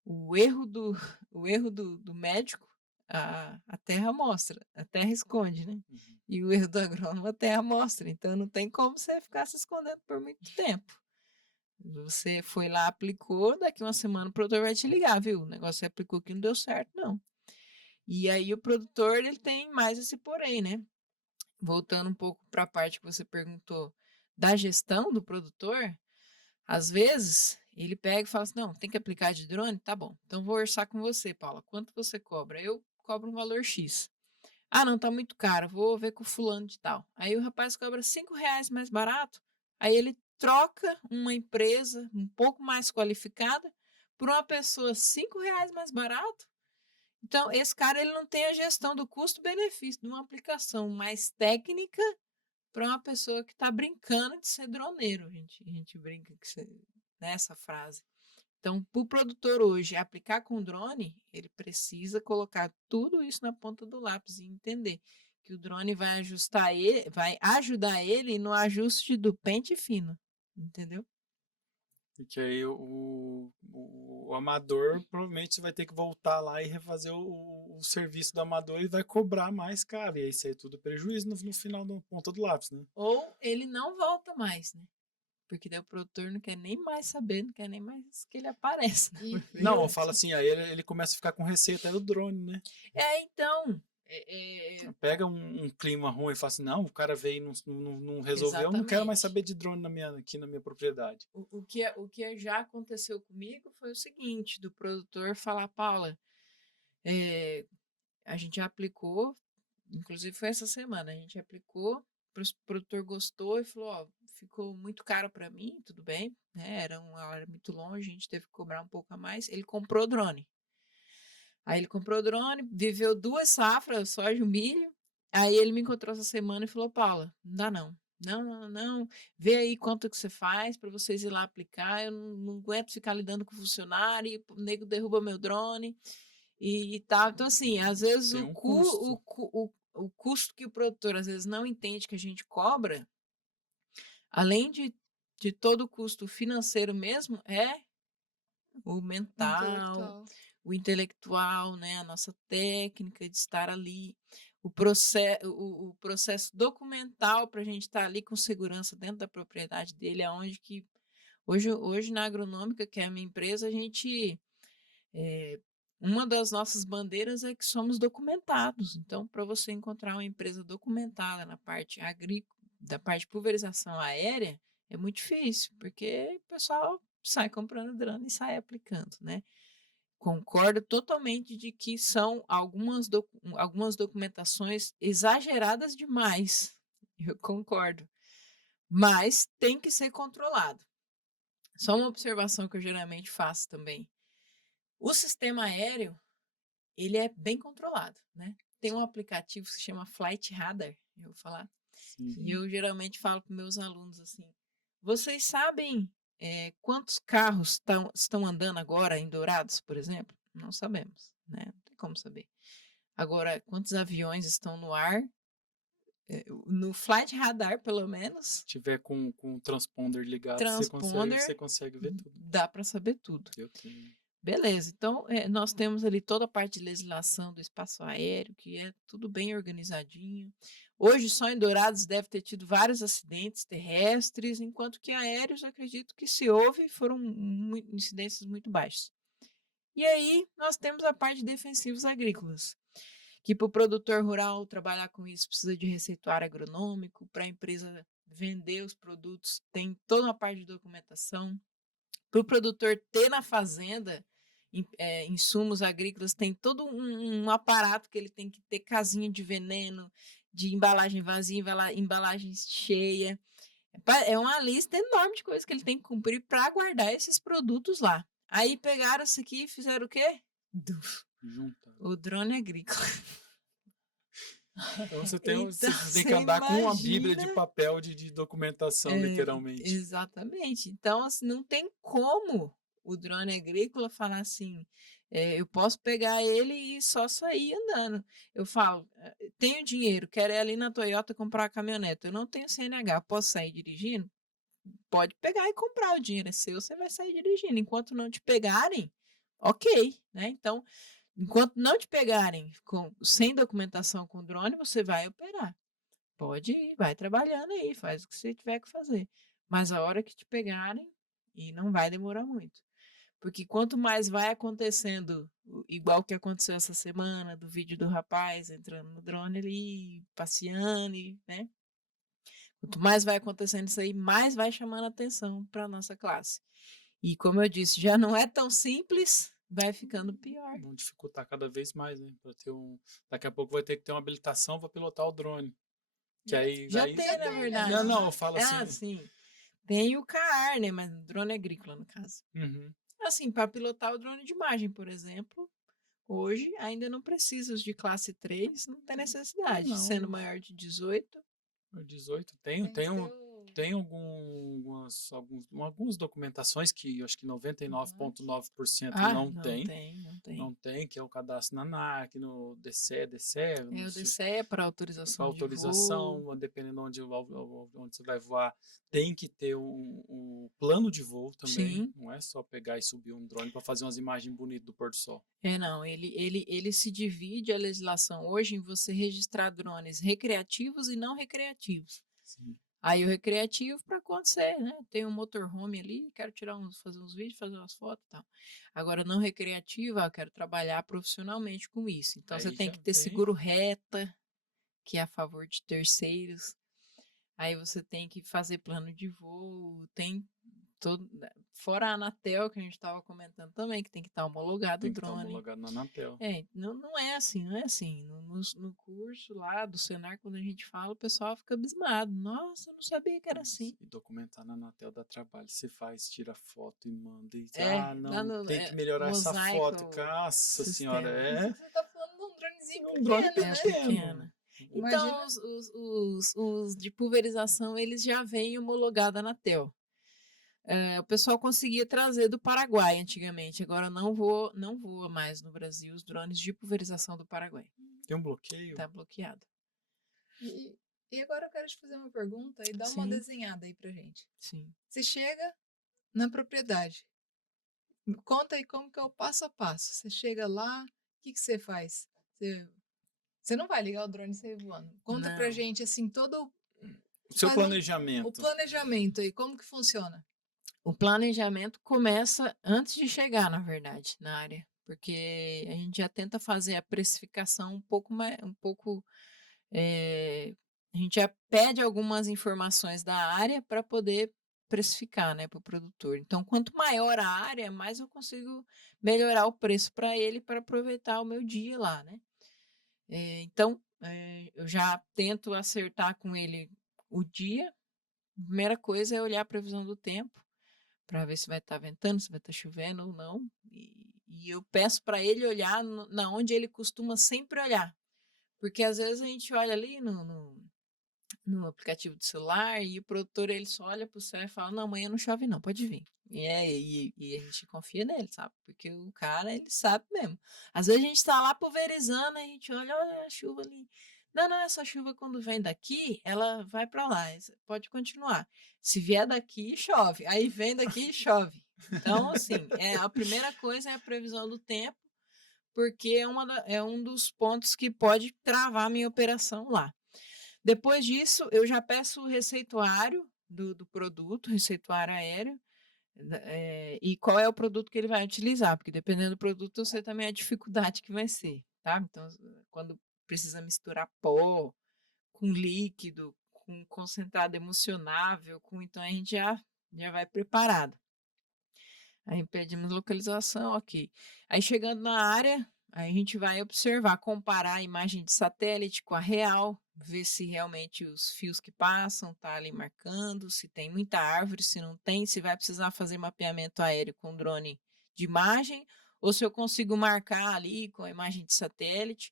O erro do, o erro do médico, a terra mostra, a terra esconde, né? Uhum. E o erro do agrônomo, a terra mostra. Então, não tem como você ficar se escondendo por muito tempo. Você foi lá, aplicou, daqui uma semana o produtor vai te ligar, viu? O negócio você aplicou que não deu certo, não. E aí o produtor, ele tem mais esse porém, né? Voltando um pouco para a parte que você perguntou da gestão do produtor, às vezes ele pega e fala assim: não, tem que aplicar de drone? Tá bom, então vou orçar com você, Paula. Quanto você cobra? Eu cobro um valor X. Ah, não, tá muito caro, vou ver com o fulano de tal. Aí o rapaz cobra R$ 5 mais barato, aí ele troca uma empresa um pouco mais qualificada por uma pessoa R$ 5 mais barato. Então, esse cara ele não tem a gestão do custo-benefício de uma aplicação mais técnica para uma pessoa que está brincando de ser droneiro. A gente brinca nessa frase. Então, para o produtor hoje aplicar com drone, ele precisa colocar tudo isso na ponta do lápis e entender que o drone vai vai ajudar ele no ajuste do pente fino, entendeu? E que aí o amador provavelmente vai ter que voltar lá e refazer o serviço do amador e vai cobrar mais caro. E aí isso aí é tudo prejuízo no final da ponta do lápis, né? Ou ele não volta mais, né? Porque daí o produtor não quer nem mais saber, não quer nem mais que ele apareça na E Não, eu propriedade. falo assim, aí ele começa a ficar com receio até do drone, né? Então. Pega um clima ruim e fala assim, não, o cara veio e não resolveu, eu não quero mais Exatamente. saber de drone aqui na minha propriedade. O que já aconteceu comigo foi o seguinte, do produtor falar, Paula, a gente já aplicou, inclusive foi essa semana, a gente aplicou, o produtor gostou e falou, ó, ficou muito caro para mim, tudo bem, né? Era uma hora muito longe, a gente teve que cobrar um pouco a mais. Ele comprou drone. Aí ele comprou drone, viveu 2 safras, soja e milho. Aí ele me encontrou essa semana e falou, Paula, não dá não. Não. Vê aí quanto que você faz para vocês ir lá aplicar. Eu não aguento ficar lidando com funcionário, e o nego derruba meu drone e tal. Então, assim, às vezes Tem um custo. o custo que o produtor às vezes não entende que a gente cobra, além de todo o custo financeiro mesmo, é o mental, intelectual. o intelectual, né, a nossa técnica de estar ali, o processo documental para a gente estar ali com segurança dentro da propriedade dele, aonde que hoje na agronômica, que é a minha empresa, a gente uma das nossas bandeiras é que somos documentados. Então, para você encontrar uma empresa documentada na parte agrícola, da parte de pulverização aérea, é muito difícil, porque o pessoal sai comprando drone e sai aplicando, né? Concordo totalmente de que são algumas documentações exageradas demais. Eu concordo. Mas tem que ser controlado. Só uma observação que eu geralmente faço também. O sistema aéreo, ele é bem controlado, né? Tem um aplicativo que se chama Flight Radar, eu vou falar. Sim. E eu geralmente falo para meus alunos assim: vocês sabem quantos carros estão andando agora em Dourados, por exemplo? Não sabemos, né? Não tem como saber. Agora, quantos aviões estão no ar? No Flight Radar, pelo menos, Se tiver com o transponder ligado, transponder, você consegue ver tudo. dá para saber tudo. Eu tenho. Beleza, então nós temos ali toda a parte de legislação do espaço aéreo, que é tudo bem organizadinho. Hoje, só em Dourados deve ter tido vários acidentes terrestres, enquanto que aéreos, acredito que se houve, foram incidências muito baixas. E aí, nós temos a parte de defensivos agrícolas, que para o produtor rural trabalhar com isso precisa de receituário agronômico, para a empresa vender os produtos tem toda uma parte de documentação, para o produtor ter na fazenda insumos agrícolas, tem todo um aparato que ele tem que ter, casinha de veneno, de embalagem vazia, embalagem cheia. É uma lista enorme de coisas que ele tem que cumprir para guardar esses produtos lá. Aí pegaram isso aqui e fizeram o quê? Junta. O drone agrícola. Então você Então, tem que você andar com uma bíblia de imagina. papel de documentação, literalmente. Exatamente. Então, assim, não tem como o drone agrícola falar assim, eu posso pegar ele e só sair andando. Eu falo, tenho dinheiro, quero ir ali na Toyota comprar a caminhonete, eu não tenho CNH, posso sair dirigindo? Pode pegar e comprar, o dinheiro é seu, você vai sair dirigindo. Enquanto não te pegarem, ok, né? Então, enquanto não te pegarem sem documentação com drone, você vai operar. Pode ir, vai trabalhando aí, faz o que você tiver que fazer. Mas a hora que te pegarem, e não vai demorar muito. Porque quanto mais vai acontecendo, igual que aconteceu essa semana, do vídeo do rapaz entrando no drone ali, passeando, né? Quanto mais vai acontecendo isso aí, mais vai chamando atenção para a nossa classe. E como eu disse, já não é tão simples, vai ficando pior. Vão dificultar cada vez mais, né? Daqui a pouco vai ter que ter uma habilitação para pilotar o drone. Que aí, Já aí tem, na verdade. Não, eu falo assim. Ah, sim. Tem o CAR, né? Mas drone agrícola, no caso. Uhum. Assim, para pilotar o drone de imagem, por exemplo, hoje ainda não precisa os de classe 3, não tem necessidade. Não. Sendo maior de 18. 18 tem algumas documentações que eu acho que 99,9% não tem. Não tem. Não tem, que é o cadastro na ANAC, no DCE, O DCE para autorização de autorização, voo. dependendo onde você vai voar, tem que ter um plano de voo também. Sim. Não é só pegar e subir um drone para fazer umas imagens bonitas do pôr do sol. Não, ele se divide a legislação hoje em você registrar drones recreativos e não recreativos. Sim. Aí o recreativo para acontecer, né? Tem um motorhome ali, quero fazer uns vídeos, fazer umas fotos e tal. Agora, não recreativo, eu quero trabalhar profissionalmente com isso. Então, você tem que ter seguro reta, que é a favor de terceiros. Aí você tem que fazer plano de voo, tem todo, fora a Anatel, que a gente estava comentando também, que tem que estar homologado o drone. Tem que estar homologado na Anatel. Não é assim. No curso lá do Senar, quando a gente fala, o pessoal fica abismado. Nossa, eu não sabia que era assim. E documentar na Anatel dá trabalho. Você faz, tira foto e manda. E, tem que melhorar essa foto. Nossa senhora, Você tá falando de um dronezinho um drone pequeno, né? Então, os de pulverização, eles já vêm homologados na Anatel. O pessoal conseguia trazer do Paraguai antigamente, agora não voa mais no Brasil os drones de pulverização do Paraguai. Tem um bloqueio? Tá bloqueado. E agora eu quero te fazer uma pergunta e dar uma desenhada aí pra gente. Sim. Você chega na propriedade, conta aí como que é o passo a passo. Você chega lá, o que você faz? Você não vai ligar o drone e sair voando. Conta pra gente, assim, todo o seu planejamento. O planejamento aí, como que funciona? O planejamento começa antes de chegar, na verdade, na área, porque a gente já tenta fazer a precificação um pouco a gente já pede algumas informações da área para poder precificar, né, para o produtor. Então, quanto maior a área, mais eu consigo melhorar o preço para ele para aproveitar o meu dia lá, né? Então, eu já tento acertar com ele o dia. A primeira coisa é olhar a previsão do tempo para ver se vai estar ventando, se vai estar chovendo ou não. E eu peço para ele olhar na onde ele costuma sempre olhar. Porque às vezes a gente olha ali no aplicativo do celular e o produtor ele só olha para o céu e fala: não, amanhã não chove, não, pode vir. E a gente confia nele, sabe? Porque o cara, ele sabe mesmo. Às vezes a gente está lá pulverizando, a gente olha a chuva ali. Não, essa chuva quando vem daqui, ela vai para lá, pode continuar. Se vier daqui, chove. Aí vem daqui e chove. Então, assim, a primeira coisa é a previsão do tempo, porque é um dos pontos que pode travar a minha operação lá. Depois disso, eu já peço o receituário do produto, receituário aéreo, e qual é o produto que ele vai utilizar, porque dependendo do produto, eu sei também a dificuldade que vai ser, tá? Então, quando precisa misturar pó com líquido, com concentrado emulsionável, então a gente já vai preparado. Aí pedimos localização, ok. Aí chegando na área, Aí a gente vai observar, comparar a imagem de satélite com a real, ver se realmente os fios que passam tá ali marcando, se tem muita árvore, se não tem, se vai precisar fazer mapeamento aéreo com drone de imagem, ou se eu consigo marcar ali com a imagem de satélite.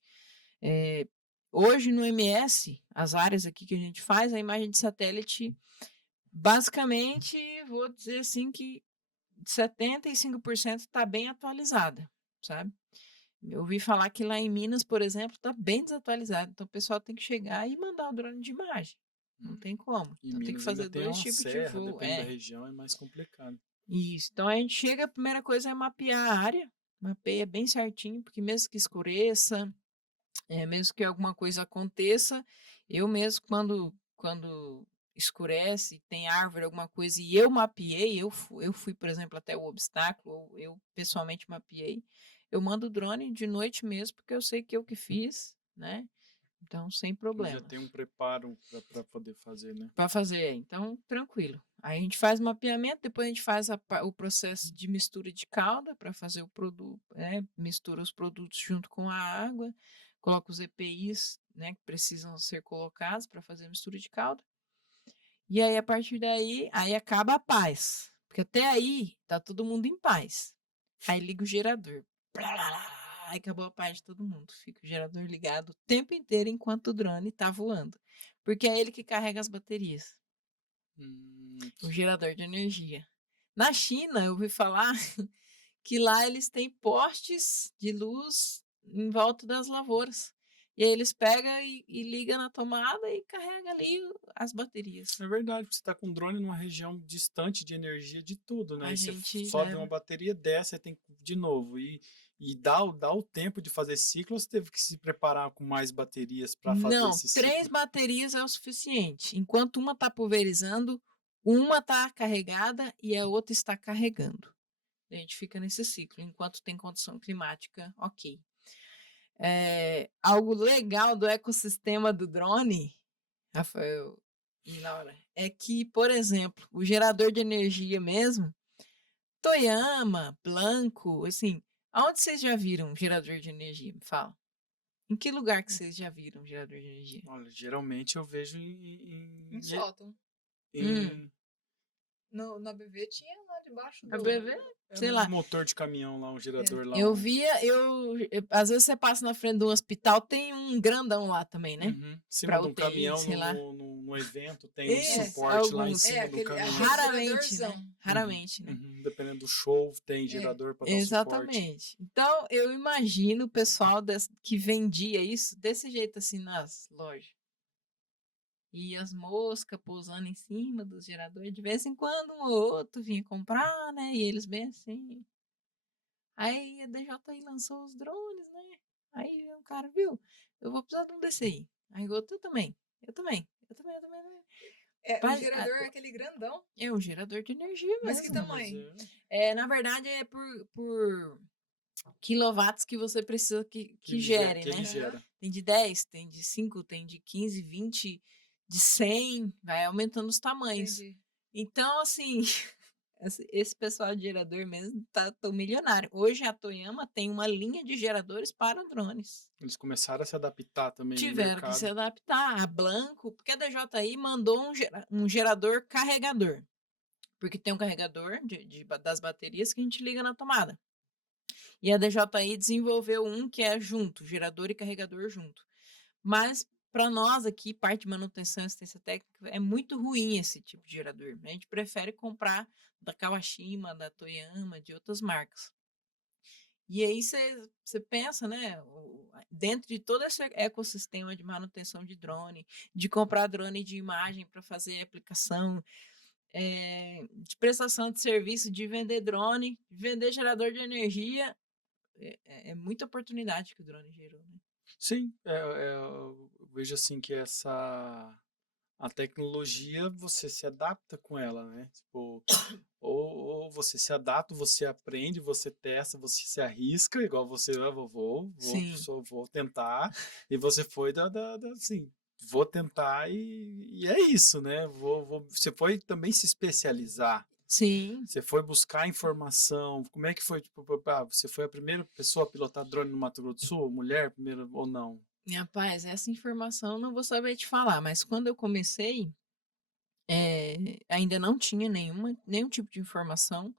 Hoje no MS, as áreas aqui que a gente faz, a imagem de satélite, basicamente, vou dizer assim que 75% está bem atualizada, sabe? Eu ouvi falar que lá em Minas, por exemplo, está bem desatualizado. Então o pessoal tem que chegar e mandar o drone de imagem. Não tem como. Em Então tem que Minas ainda fazer tem 2 uma tipos de serra, voo. depende da região, é mais complicado. Isso. Então a gente chega, a primeira coisa é mapear a área, mapeia bem certinho, porque mesmo que escureça, mesmo que alguma coisa aconteça, eu mesmo quando escurece, tem árvore, alguma coisa, e eu mapeei, eu fui, por exemplo, até o obstáculo, eu pessoalmente mapeei, eu mando o drone de noite mesmo, porque eu sei que eu que fiz, né? Então, sem Eu já problemas. tenho um preparo para poder fazer, né? Para fazer, então, tranquilo. Aí a gente faz mapeamento, depois a gente faz o processo de mistura de calda para fazer o produto, mistura os produtos junto com a água, coloca os EPIs, né, que precisam ser colocados para fazer a mistura de calda. E aí, a partir daí, aí acaba a paz. Porque até aí, tá todo mundo em paz. Aí liga o gerador. Aí acabou a paz de todo mundo. Fica o gerador ligado o tempo inteiro enquanto o drone tá voando. Porque é ele que carrega as baterias. O gerador de energia. Na China, eu ouvi falar que lá eles têm postes de luz em volta das lavouras. E aí eles pegam e ligam na tomada e carrega ali as baterias. É verdade, você está com um drone numa região distante de energia de tudo, né? A E você gente sobe leva. uma bateria dessa, você tem que de novo. E dá o tempo de fazer ciclo, ou você teve que se preparar com mais baterias para fazer Não, esse 3 ciclo? baterias é o suficiente. Enquanto uma está pulverizando, uma está carregada e a outra está carregando. A gente fica nesse ciclo, enquanto tem condição climática, ok. Algo legal do ecossistema do drone, Rafael e Laura, é que, por exemplo, o gerador de energia mesmo, Toyama, Blanco, assim, aonde vocês já viram um gerador de energia? Me fala. Em que lugar que vocês já viram um gerador de energia? Olha, geralmente eu vejo Em sótão. em Na BV tinha lá debaixo A do. BV, sei um lá. motor de caminhão lá, um gerador lá. Eu via, às vezes você passa na frente de um hospital, tem um grandão lá também, né? Em cima Pra de um UTI, caminhão sei lá. no evento, tem um Isso, suporte lá em alguns. cima do Aquele caminhão. Raramente, né? geradorzão. Raramente, né? Dependendo do show, tem gerador para dar suporte. Exatamente. Então, eu imagino o pessoal que vendia isso desse jeito assim nas lojas. E as moscas pousando em cima dos geradores, de vez em quando um ou outro vinha comprar, né? E eles bem assim. Aí a DJI lançou os drones, né? Aí um cara, viu? Eu vou precisar de um desse aí. Aí o outro, eu também. Eu também. O gerador é aquele grandão. É um gerador de energia Mas que mesmo. tamanho? Na verdade, é por quilowatts que você precisa que gere, Que né? ele gera. Tem de 10, tem de 5, tem de 15, 20, de 100, vai aumentando os tamanhos. Entendi. Então, assim, esse pessoal de gerador mesmo tá tão milionário. Hoje a Toyama tem uma linha de geradores para drones. Eles começaram a se adaptar também no Tiveram mercado. que se adaptar. A Blanco, porque a DJI mandou um gerador carregador. Porque tem um carregador das baterias que a gente liga na tomada. E a DJI desenvolveu um que é junto, gerador e carregador junto. Mas para nós aqui, parte de manutenção e assistência técnica, é muito ruim esse tipo de gerador. A gente prefere comprar da Kawashima, da Toyama, de outras marcas. E aí você pensa, né, dentro de todo esse ecossistema de manutenção de drone, de comprar drone de imagem para fazer aplicação, de prestação de serviço, de vender drone, de vender gerador de energia, é muita oportunidade que o drone gerou, né? Sim, eu vejo assim que a tecnologia, você se adapta com ela, né? Tipo, ou você se adapta, você aprende, você testa, você se arrisca, igual você, Sim. vou tentar, e você foi assim, vou tentar e é isso, né? Você foi também se especializar. Sim. Você foi buscar informação? Como é que foi? Tipo, você foi a primeira pessoa a pilotar drone no Mato Grosso do Sul? Mulher, primeira ou não? Rapaz, essa informação eu não vou saber te falar, mas quando eu comecei, ainda não tinha nenhum tipo de informação.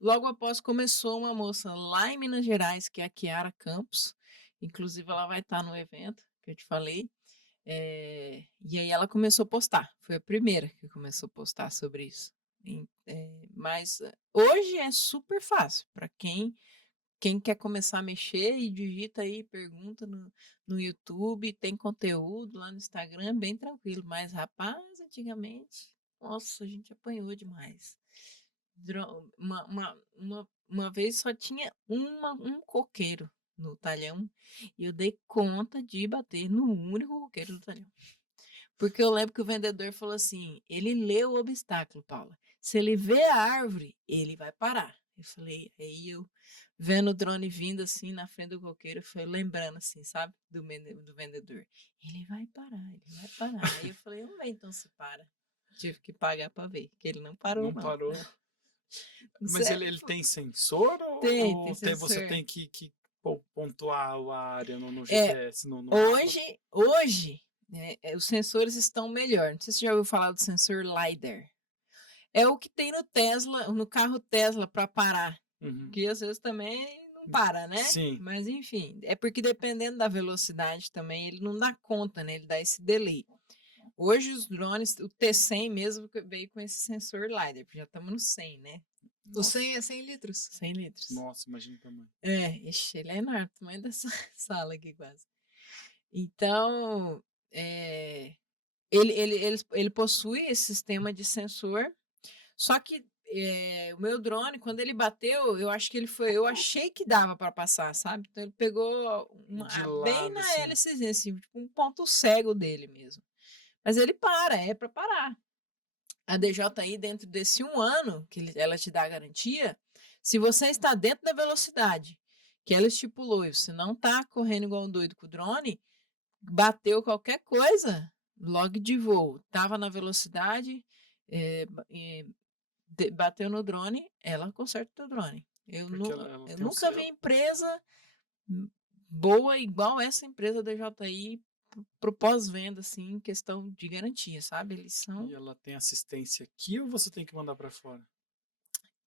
Logo após começou uma moça lá em Minas Gerais, que é a Kiara Campos, inclusive ela vai estar no evento que eu te falei, e aí ela começou a postar, foi a primeira que começou a postar sobre isso. Mas hoje é super fácil para quem quer começar a mexer e digita aí, pergunta no YouTube, tem conteúdo lá no Instagram, bem tranquilo. Mas, rapaz, antigamente, nossa, a gente apanhou demais. Uma vez só tinha um coqueiro no talhão e eu dei conta de bater no único coqueiro do talhão. Porque eu lembro que o vendedor falou assim: ele lê o obstáculo, Paula. Se ele vê a árvore, ele vai parar. Eu falei, aí eu vendo o drone vindo assim na frente do coqueiro, eu fui lembrando assim, sabe? Do vendedor. Ele vai parar, ele vai parar. Aí eu falei, vamos ver então se para. Tive que pagar para ver, que ele não parou, Não não. parou. Mas Sério, ele tem sensor tem ou você sensor. tem que pontuar a área no É, GPS, no mapa? hoje, né, os sensores estão melhor. Não sei se você já ouviu falar do sensor LiDAR. É o que tem no Tesla, no carro Tesla para parar. Uhum. Que às vezes também não para, né? Sim. Mas enfim, é porque dependendo da velocidade também, ele não dá conta, né? Ele dá esse delay. Hoje os drones, o T100 mesmo veio com esse sensor LiDAR, já estamos no 100, né? O 100 é 100 litros. 100 litros. Nossa, imagina o tamanho. Ixi, ele é enorme, o tamanho dessa sala aqui quase. Então, ele possui esse sistema de sensor, só que o meu drone, quando ele bateu, eu achei que dava para passar, sabe? Então ele pegou De bem lado, na assim. hélicezinha, assim, tipo um ponto cego dele mesmo. Mas ele é para parar. A DJI, dentro desse 1 ano, que ela te dá a garantia, se você está dentro da velocidade que ela estipulou e você não está correndo igual um doido com o drone, bateu qualquer coisa, log de voo, estava na velocidade, bateu no drone, ela conserta o teu drone. Eu Ela tem nunca vi empresa boa igual essa empresa da DJI pro pós-venda, assim, em questão de garantia, sabe? Eles são... E ela tem assistência aqui ou você tem que mandar para fora?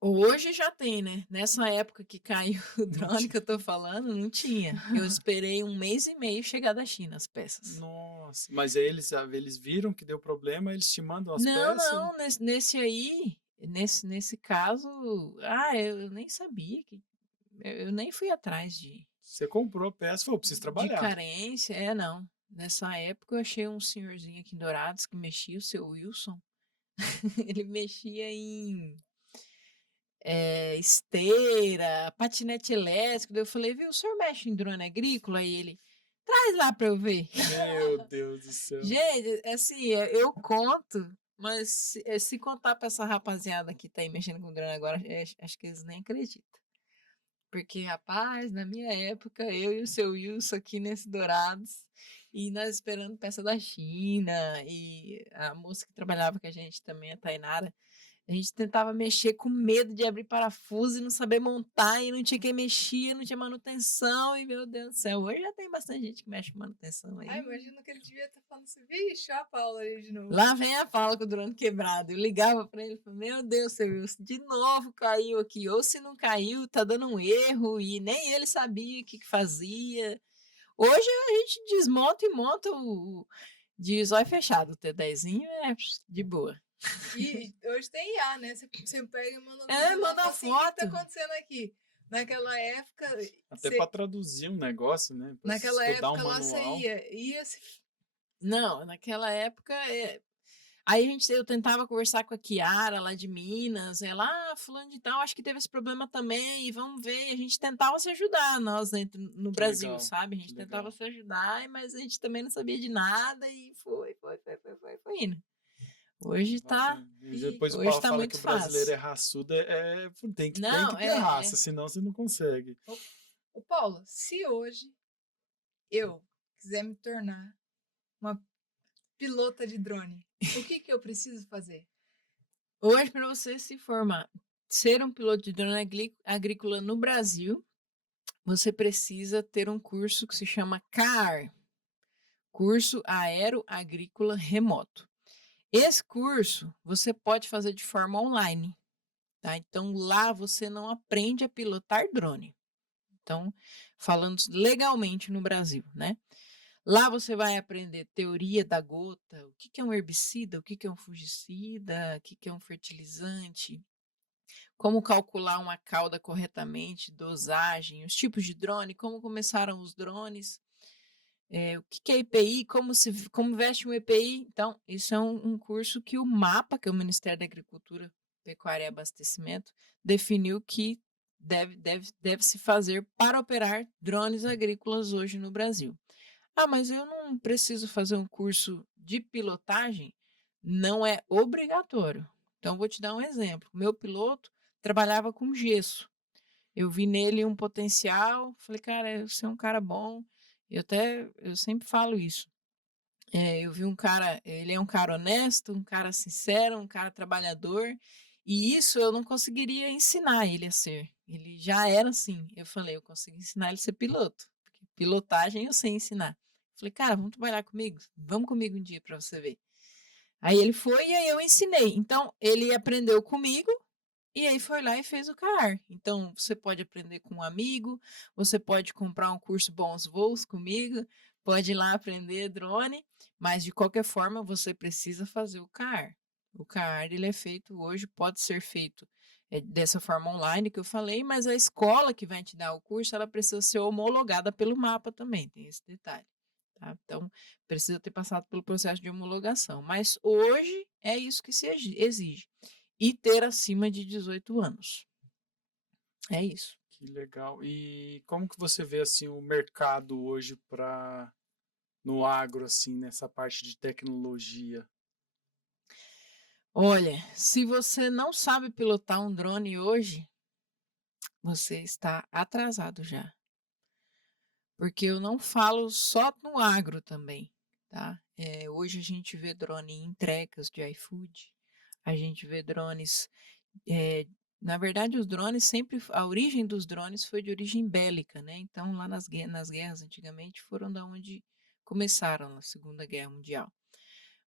Hoje já tem, né? Nessa época que caiu o drone tinha. que eu tô falando, não tinha. Eu esperei 1 mês e meio chegar da China as peças. Nossa, mas aí eles viram que deu problema, eles te mandam as Não, peças? não, nesse aí, nesse caso, eu nem sabia que eu nem fui atrás Você comprou a peça e falou, preciso de trabalhar. carência, não. Nessa época eu achei um senhorzinho aqui em Dourados que mexia, o seu Wilson. Ele mexia em esteira, patinete elétrico. Daí eu falei, viu, o senhor mexe em drone agrícola? E ele, traz lá pra eu ver. Meu Deus do céu. Gente, assim, eu conto, mas se contar pra essa rapaziada que tá aí mexendo com drone agora, acho que eles nem acreditam. Porque, rapaz, na minha época, eu e o seu Wilson aqui nesse Dourados, e nós esperando peça da China, e a moça que trabalhava com a gente também, a Tainara, a gente tentava mexer com medo de abrir parafuso e não saber montar, e não tinha quem mexia, não tinha manutenção, e meu Deus do céu, hoje já tem bastante gente que mexe com manutenção aí. Ah, imagino que ele devia estar falando assim, vixe, a Paula aí de novo. Lá vem a Paula com o drone quebrado. Eu ligava para ele e falava, meu Deus, seu Wilson, de novo caiu aqui. Ou se não caiu, tá dando um erro e nem ele sabia o que fazia. Hoje a gente desmonta e monta de zóio fechado. O T10zinho é de boa. E hoje tem IA, né? Você pega e manda manda assim, o que tá foto. acontecendo aqui? Naquela época... Até para traduzir um negócio, né? Pra Naquela estudar época um lá você manual. ia Não, naquela época... Aí eu tentava conversar com a Kiara lá de Minas, ela, fulano de tal, acho que teve esse problema também, e vamos ver, a gente tentava se ajudar, nós no Brasil, legal, sabe? A gente tentava se ajudar, mas a gente também não sabia de nada e foi indo. Hoje tá, E depois o hoje Paulo tá fala muito que o brasileiro é fácil. raçudo, tem que Não, ter raça, senão você não consegue. Ô, Paulo, se hoje eu quiser me tornar uma pilota de drone, o que eu preciso fazer? Hoje, para você se formar, ser um piloto de drone agrícola no Brasil, você precisa ter um curso que se chama CAR, Curso Aero Agrícola Remoto. Esse curso você pode fazer de forma online, tá? Então lá você não aprende a pilotar drone. Então, falando legalmente no Brasil, né? Lá você vai aprender teoria da gota, o que é um herbicida, o que é um fungicida, o que é um fertilizante, como calcular uma cauda corretamente, dosagem, os tipos de drone, como começaram os drones, o que é EPI, como veste um EPI. Então, isso é um curso que o MAPA, que é o Ministério da Agricultura, Pecuária e Abastecimento, definiu que deve se fazer para operar drones agrícolas hoje no Brasil. Ah, mas eu não preciso fazer um curso de pilotagem? Não é obrigatório. Então, vou te dar um exemplo. Meu piloto trabalhava com gesso. Eu vi nele um potencial, falei, cara, você é um cara bom. Eu sempre falo isso. Eu vi um cara, ele é um cara honesto, um cara sincero, um cara trabalhador, e isso eu não conseguiria ensinar ele a ser. Ele já era assim. Eu falei, eu consigo ensinar ele a ser piloto, porque pilotagem eu sei ensinar. Falei, cara, vamos trabalhar comigo? Vamos comigo um dia para você ver. Aí ele foi e aí eu ensinei. Então, ele aprendeu comigo e aí foi lá e fez o CAR. Então, você pode aprender com um amigo, você pode comprar um curso Bons Voos comigo, pode ir lá aprender drone, mas de qualquer forma você precisa fazer o CAR. O CAR, ele é feito hoje, pode ser feito dessa forma online que eu falei, mas a escola que vai te dar o curso, ela precisa ser homologada pelo MAPA também, tem esse detalhe. Tá? Então, precisa ter passado pelo processo de homologação. Mas hoje é isso que se exige. E ter acima de 18 anos. É isso. Que legal. E como que você vê assim o mercado hoje para no agro assim, nessa parte de tecnologia? Olha, se você não sabe pilotar um drone hoje, você está atrasado já. Porque eu não falo só no agro também, tá? Hoje a gente vê drone em entregas de iFood, a gente vê drones. Na verdade, os drones sempre. A origem dos drones foi de origem bélica, né? Então, lá nas guerras antigamente foram da onde começaram na Segunda Guerra Mundial.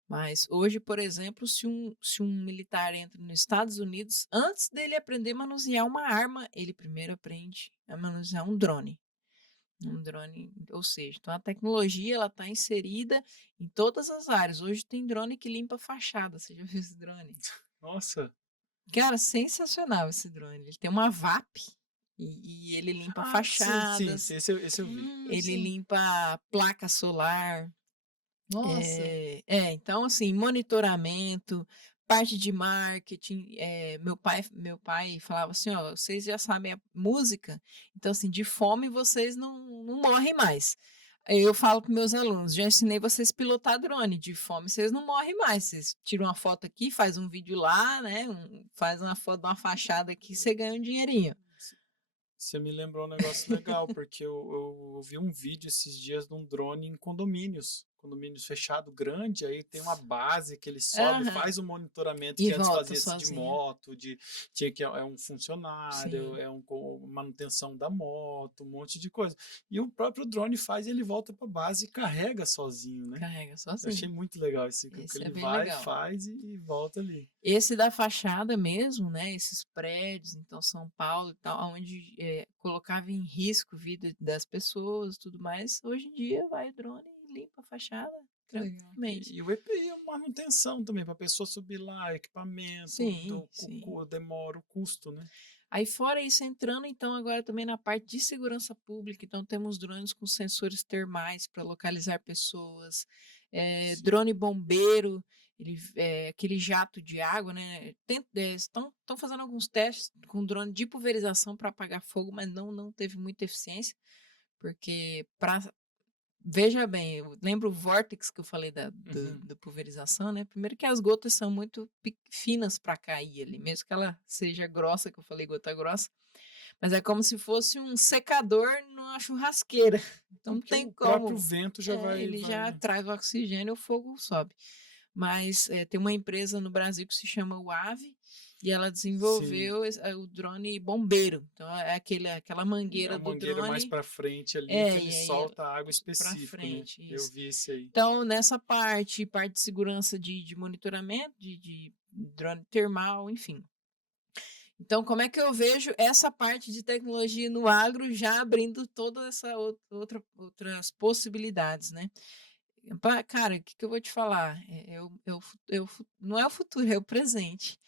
Mas hoje, por exemplo, se um militar entra nos Estados Unidos, antes dele aprender a manusear uma arma, ele primeiro aprende a manusear um drone. Um drone, ou seja, então a tecnologia ela está inserida em todas as áreas. Hoje tem drone que limpa fachada. Você já viu esse drone? Nossa. Cara, sensacional esse drone. Ele tem uma VAP e ele limpa Sim, fachadas, esse eu vi. ele Sim. limpa placa solar. Nossa. Então, assim, monitoramento, parte de marketing. Meu pai falava assim: ó, vocês já sabem a música, então, assim, de fome vocês não morrem mais. Aí eu falo para meus alunos: já ensinei vocês a pilotar drone, de fome vocês não morrem mais. Vocês tiram uma foto aqui, faz um vídeo lá, né? Faz uma foto de uma fachada aqui, você ganha um dinheirinho. Você me lembrou um negócio legal, porque eu vi um vídeo esses dias de um drone em condomínios fechado grande, aí tem uma base que ele sobe, Aham. faz o monitoramento E que antes volta fazia-se de sozinho. moto, tinha que é um funcionário, Sim. é manutenção da moto, um monte de coisa. E o próprio drone faz e ele volta para a base e carrega sozinho, né? Carrega Eu achei sozinho. muito legal esse que Esse é ele bem vai, legal. faz e volta ali. Esse da fachada mesmo, né? Esses prédios, então São Paulo e tal, onde colocava em risco a vida das pessoas e tudo mais, hoje em dia vai o drone e limpa a fachada Que legal. tranquilamente. E o EPI é uma manutenção também, para a pessoa subir lá, equipamento, Sim, sim. demora o custo, né? Aí fora isso, entrando então agora também na parte de segurança pública, então temos drones com sensores termais para localizar pessoas, drone bombeiro, aquele jato de água, né? Estão fazendo alguns testes com drone de pulverização para apagar fogo, mas não teve muita eficiência, porque veja bem, eu lembro o Vortex que eu falei da pulverização, né? Primeiro que as gotas são muito finas para cair ali, mesmo que ela seja grossa, que eu falei gota grossa, mas é como se fosse um secador numa churrasqueira. Então não Porque tem o como. próprio vento já Ele já vai. traz o oxigênio e o fogo sobe. Mas tem uma empresa no Brasil que se chama UAV, E ela Sim. desenvolveu o drone bombeiro. Então, é aquela É mangueira a do mangueira mais drone. para frente ali que É, ele e aí ela solta água para específico, né? frente, Eu isso. vi esse aí. Então, nessa parte de segurança de monitoramento, de drone termal, enfim. Então, como é que eu vejo essa parte de tecnologia no agro já abrindo todas essa outras possibilidades, né? Cara, o que, que eu vou te falar? Não é o futuro, é o presente.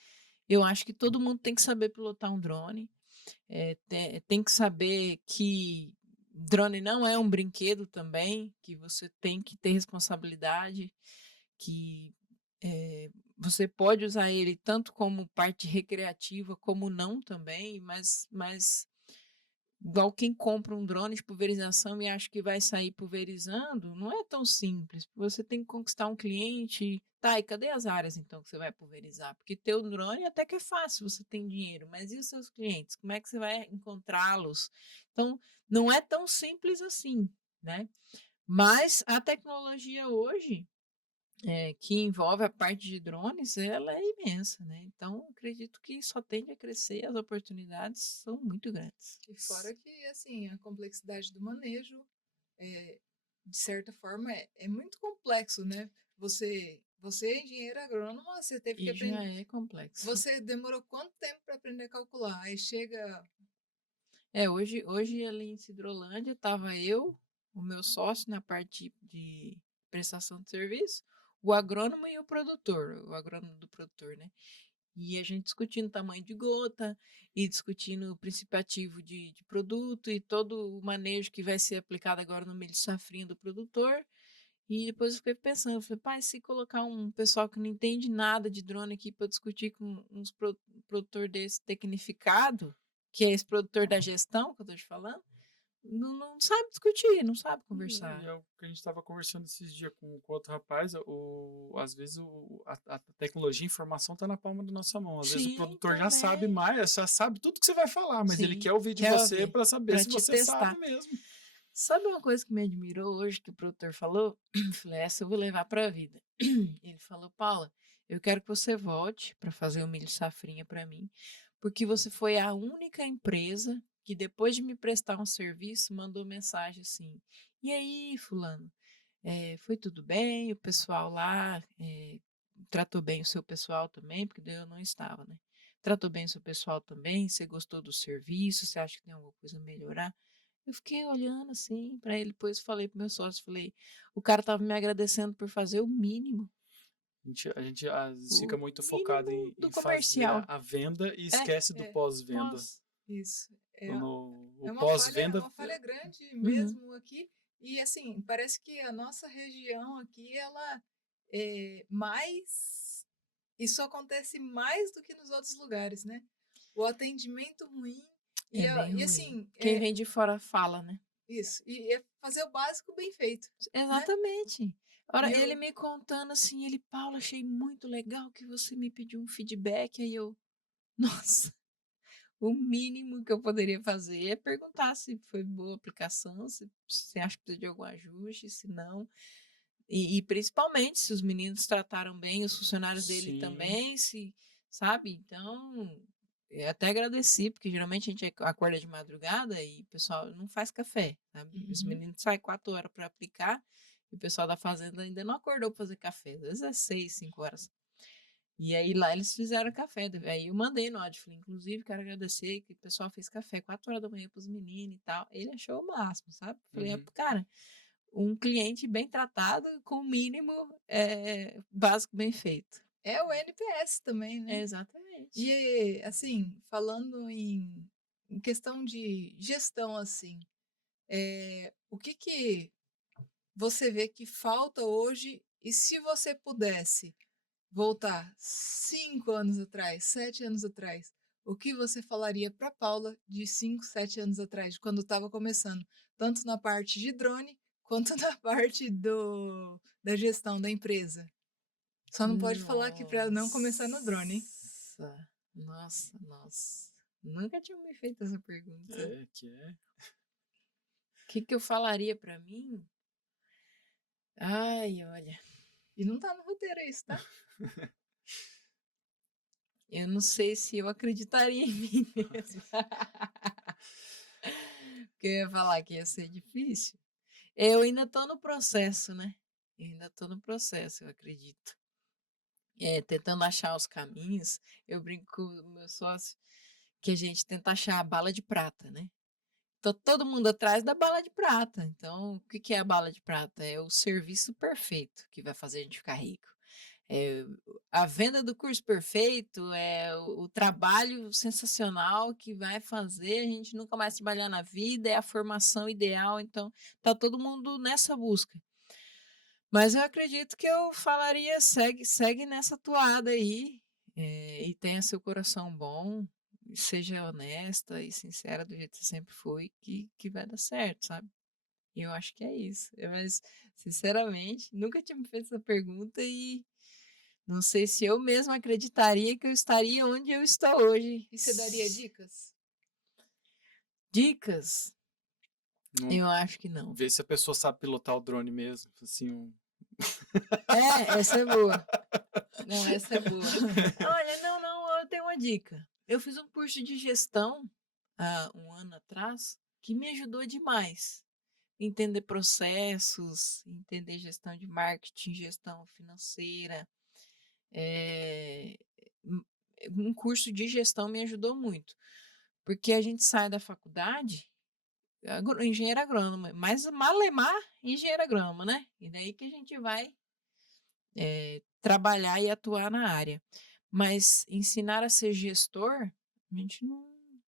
Eu acho que todo mundo tem que saber pilotar um drone, tem que saber que drone não é um brinquedo também, que você tem que ter responsabilidade, que você pode usar ele tanto como parte recreativa, como não também, mas igual quem compra um drone de pulverização e acha que vai sair pulverizando, não é tão simples. Você tem que conquistar um cliente. Tá, e cadê as áreas então que você vai pulverizar? Porque ter um drone até que é fácil, você tem dinheiro, mas e os seus clientes? Como é que você vai encontrá-los? Então, não é tão simples assim, né? Mas a tecnologia hoje, que envolve a parte de drones, ela é imensa, né? Então, acredito que só tende a crescer, as oportunidades são muito grandes. E fora que, assim, a complexidade do manejo, é, de certa forma, é muito complexo, né? Você é engenheiro agrônomo, você teve que E já aprender. é complexo. Você demorou quanto tempo para aprender a calcular? Aí chega. Hoje ali em Cidrolândia estava eu, o meu sócio na parte de prestação de serviço, o agrônomo e o agrônomo do produtor, né? E a gente discutindo tamanho de gota e discutindo o princípio ativo de produto e todo o manejo que vai ser aplicado agora no milho safrinha do produtor. E depois eu fiquei pensando, eu falei, pai, se colocar um pessoal que não entende nada de drone aqui para discutir com uns produtor desse tecnificado, que é esse produtor da gestão que eu tô te falando, não sabe discutir, não sabe E conversar. é o que a gente estava conversando esses dias com outro rapaz, às vezes a tecnologia, a informação está na palma da nossa mão. Às vezes o Sim, produtor já sabe também. mais, já sabe tudo que você vai falar, mas ele Sim, quer ouvir de quer você ouvir, para saber para se te você sabe testar. mesmo. Sabe uma coisa que me admirou hoje que o produtor falou? Eu falei, essa eu vou levar para a vida. Ele falou, Paula, eu quero que você volte para fazer o milho safrinha para mim, porque você foi a única empresa que depois de me prestar um serviço mandou mensagem assim: e aí, fulano, foi tudo bem? O pessoal lá tratou bem o seu pessoal também, porque daí eu não estava, né? Tratou bem o seu pessoal também? Você gostou do serviço? Você acha que tem alguma coisa a melhorar? Eu fiquei olhando assim para ele, depois falei pro meu sócio, falei, o cara tava me agradecendo por fazer o mínimo A gente às vezes fica muito focado do em fazer comercial. a venda e É, esquece do É, pós-venda. pós. isso. O É pós-venda uma falha grande Uhum. mesmo aqui. E assim, parece que a nossa região aqui, ela é mais. Isso acontece mais do que nos outros lugares, né? O atendimento ruim É bem e ruim. assim, Quem vem de fora fala, né? isso. E é fazer o básico bem feito, né? Exatamente. Ora, E ele o, me contando assim, ele, Paulo, achei muito legal que você me pediu um feedback. Aí eu, nossa, o mínimo que eu poderia fazer é perguntar se foi boa a aplicação, se você acha que precisa de algum ajuste, se não. E principalmente se os meninos trataram bem, os funcionários dele sim, também, se, sabe? Então, eu até agradeci, porque geralmente a gente acorda de madrugada e o pessoal não faz café, sabe? Os Uhum. meninos saem 4 horas para aplicar e o pessoal da fazenda ainda não acordou para fazer café. Às vezes é 6, 5 horas. E aí lá eles fizeram café. Aí eu mandei no áudio, falei, inclusive, quero agradecer que o pessoal fez café 4 horas da manhã para os meninos e tal. Ele achou o máximo, sabe? Falei, uhum. cara, um cliente bem tratado com o mínimo básico bem feito. É o NPS também, né? Exatamente. E assim, falando em questão de gestão, assim, o que que você vê que falta hoje? E se você pudesse voltar 5 anos atrás, 7 anos atrás, o que você falaria para Paula de 5, 7 anos atrás, de quando estava começando, tanto na parte de drone quanto na parte da gestão da empresa? Só não pode falar que para não começar no drone, hein? Nossa. Nunca tinha me feito essa pergunta. É, que é. O que eu falaria para mim? Ai, olha. E não tá no roteiro isso, tá? Eu não sei se eu acreditaria em mim mesma. Porque eu ia falar que ia ser difícil. Eu ainda estou no processo, né? Eu ainda estou no processo, eu acredito. Tentando achar os caminhos. Eu brinco com o meu sócio que a gente tenta achar a bala de prata, né? Tô todo mundo atrás da bala de prata. Então, o que que é a bala de prata? É o serviço perfeito que vai fazer a gente ficar rico. É a venda do curso perfeito, é o trabalho sensacional que vai fazer a gente nunca mais trabalhar na vida, é a formação ideal. Então, tá todo mundo nessa busca. Mas eu acredito que eu falaria, segue nessa toada aí, e tenha seu coração bom, e seja honesta e sincera do jeito que você sempre foi, que vai dar certo, sabe? E eu acho que é isso. Mas, sinceramente, nunca tinha me feito essa pergunta e não sei se eu mesma acreditaria que eu estaria onde eu estou hoje. E você daria dicas? Dicas? Não, Eu acho que não. ver se a pessoa sabe pilotar o drone mesmo. Assim, Essa é boa. Não, essa é boa. Olha, não, eu tenho uma dica. Eu fiz um curso de gestão há um ano atrás que me ajudou demais. Entender processos, entender gestão de marketing, gestão financeira. É, um curso de gestão me ajudou muito. Porque a gente sai da faculdade, engenheiro agrônomo, mas malemar engenheiro agrônomo, né? E daí que a gente vai trabalhar e atuar na área. Mas ensinar a ser gestor, a gente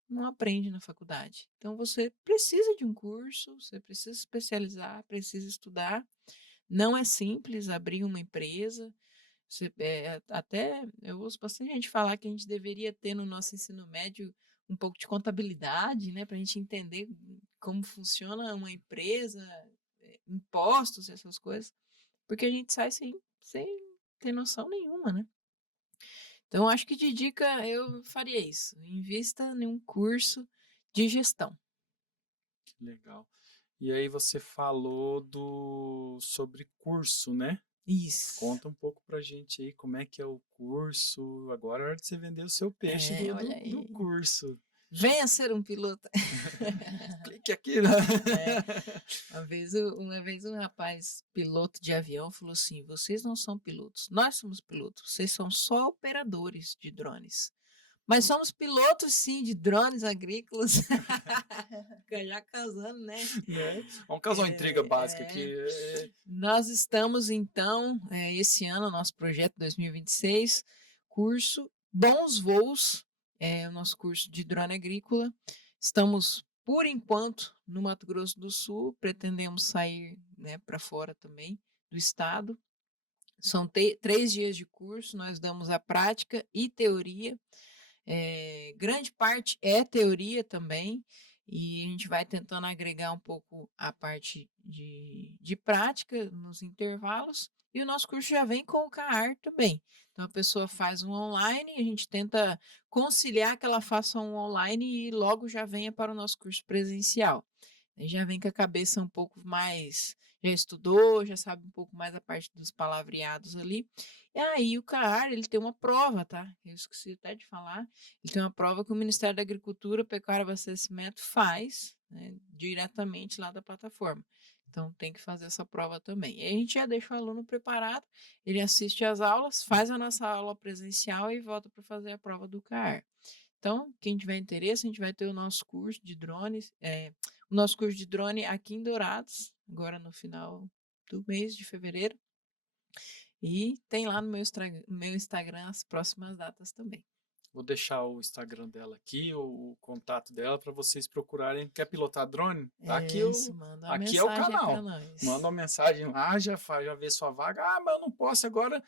não aprende na faculdade. Então você precisa de um curso, você precisa se especializar, precisa estudar. Não é simples abrir uma empresa. Até eu ouço bastante gente falar que a gente deveria ter no nosso ensino médio um pouco de contabilidade, né, para a gente entender como funciona uma empresa, impostos, essas coisas, porque a gente sai sem ter noção nenhuma, né? Então, acho que de dica eu faria isso. Invista em um curso de gestão. que legal. E aí você falou sobre curso, né? Isso. Conta um pouco pra gente aí como é que é o curso. Agora é hora de você vender o seu peixe Olha do aí. curso. Venha ser um piloto. Clique aqui, né? Uma vez um rapaz, piloto de avião, falou assim: vocês não são pilotos, nós somos pilotos, vocês são só operadores de drones. Mas somos pilotos, sim, de drones agrícolas. Já casando, né? Vamos causar uma intriga básica aqui. Nós estamos, então, esse ano, nosso projeto 2026, curso Bons Voos, o nosso curso de drone agrícola. Estamos, por enquanto, no Mato Grosso do Sul, pretendemos sair, né, para fora também do estado. São 3 dias de curso, nós damos a prática e teoria. Grande parte é teoria também, e a gente vai tentando agregar um pouco a parte de prática nos intervalos, e o nosso curso já vem com o CAR também. Então, a pessoa faz um online, a gente tenta conciliar que ela faça um online e logo já venha para o nosso curso presencial. Aí já vem com a cabeça um pouco mais, já estudou, já sabe um pouco mais a parte dos palavreados ali. E aí o CAR, ele tem uma prova, tá? Eu esqueci até de falar. Ele tem uma prova que o Ministério da Agricultura, Pecuária e Abastecimento faz, né, diretamente lá da plataforma. Então tem que fazer essa prova também. E aí a gente já deixa o aluno preparado, ele assiste às aulas, faz a nossa aula presencial e volta para fazer a prova do CAR. Então, quem tiver interesse, a gente vai ter o nosso curso de drones, o nosso curso de drone aqui em Dourados, agora no final do mês de fevereiro. E tem lá no meu Instagram as próximas datas também. Vou deixar o Instagram dela aqui, o contato dela, para vocês procurarem. Quer pilotar drone? Tá aqui, Manda uma aqui é o mensagem canal. pra nós. Manda uma mensagem lá, já vê sua vaga. Ah, mas eu não posso agora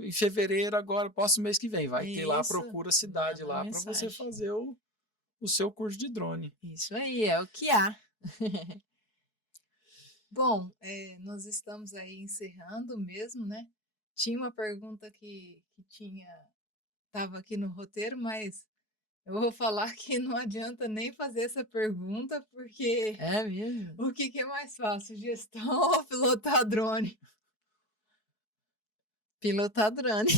em fevereiro, agora posso mês que vem. Vai ter lá, procura a cidade manda lá para você fazer o seu curso de drone. Isso aí, é o que há. Bom, nós estamos aí encerrando mesmo, né? Tinha uma pergunta que estava aqui no roteiro, mas eu vou falar que não adianta nem fazer essa pergunta, porque É mesmo? o que é mais fácil, gestão ou pilotar drone? Pilotar drone.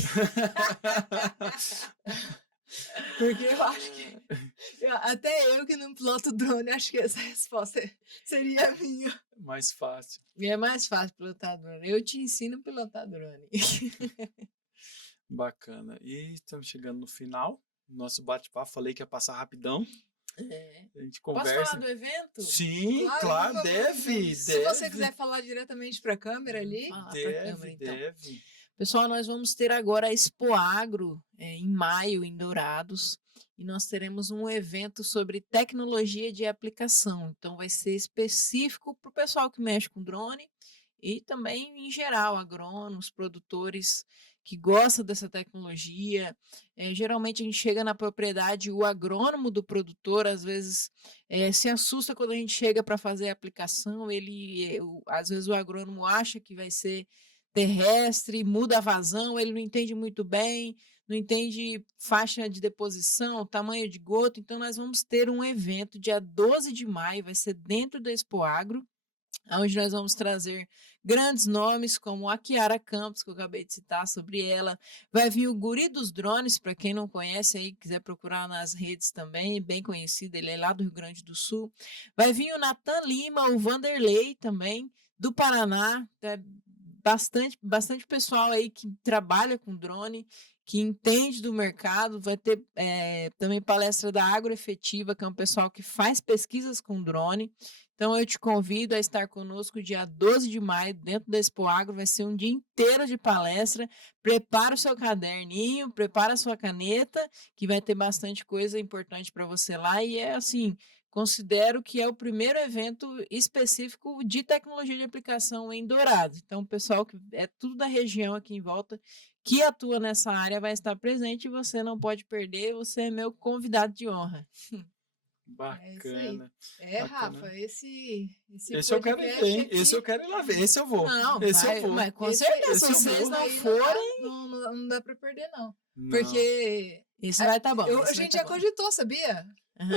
Porque eu acho que até eu que não piloto drone, acho que essa resposta seria a minha. Mais fácil. E é mais fácil pilotar drone. Eu te ensino a pilotar drone. Bacana. E estamos chegando no final. Nosso bate-papo, falei que ia passar rapidão. É. A gente Posso conversa. falar do evento? Sim, claro, vamos, deve. Se você quiser falar diretamente para a câmera ali. Falar pra câmera, então. Deve. Pessoal, nós vamos ter agora a Expo Agro em maio, em Dourados, e nós teremos um evento sobre tecnologia de aplicação. Então, vai ser específico para o pessoal que mexe com drone e também, em geral, agrônomos, produtores que gostam dessa tecnologia. Geralmente, a gente chega na propriedade, o agrônomo do produtor, às vezes, se assusta quando a gente chega para fazer a aplicação. Às vezes, o agrônomo acha que vai ser terrestre, muda a vazão, ele não entende muito bem, não entende faixa de deposição, tamanho de gota. Então, nós vamos ter um evento dia 12 de maio, vai ser dentro da Expo Agro, onde nós vamos trazer grandes nomes, como a Kiara Campos, que eu acabei de citar sobre ela. Vai vir o Guri dos Drones, para quem não conhece aí, quiser procurar nas redes também, bem conhecido, ele é lá do Rio Grande do Sul. Vai vir o Nathan Lima, o Vanderlei também, do Paraná. Bastante pessoal aí que trabalha com drone, que entende do mercado. Vai ter também palestra da Agroefetiva, que é um pessoal que faz pesquisas com drone. Então, eu te convido a estar conosco dia 12 de maio, dentro da Expo Agro. Vai ser um dia inteiro de palestra. Prepara o seu caderninho, prepara a sua caneta, que vai ter bastante coisa importante para você lá. E é assim, considero que é o primeiro evento específico de tecnologia de aplicação em Dourados. Então, o pessoal que é tudo da região aqui em volta, que atua nessa área, vai estar presente e você não pode perder. Você é meu convidado de honra. Bacana. Bacana. Rafa, esse eu quero ir ver, hein? aqui, Esse eu quero ir lá ver. Esse eu vou. Não, esse eu vou. Mas com certeza, se vocês não forem... Não dá para perder, não. Não. Gente Esse vai estar bom. A gente já cogitou, sabia?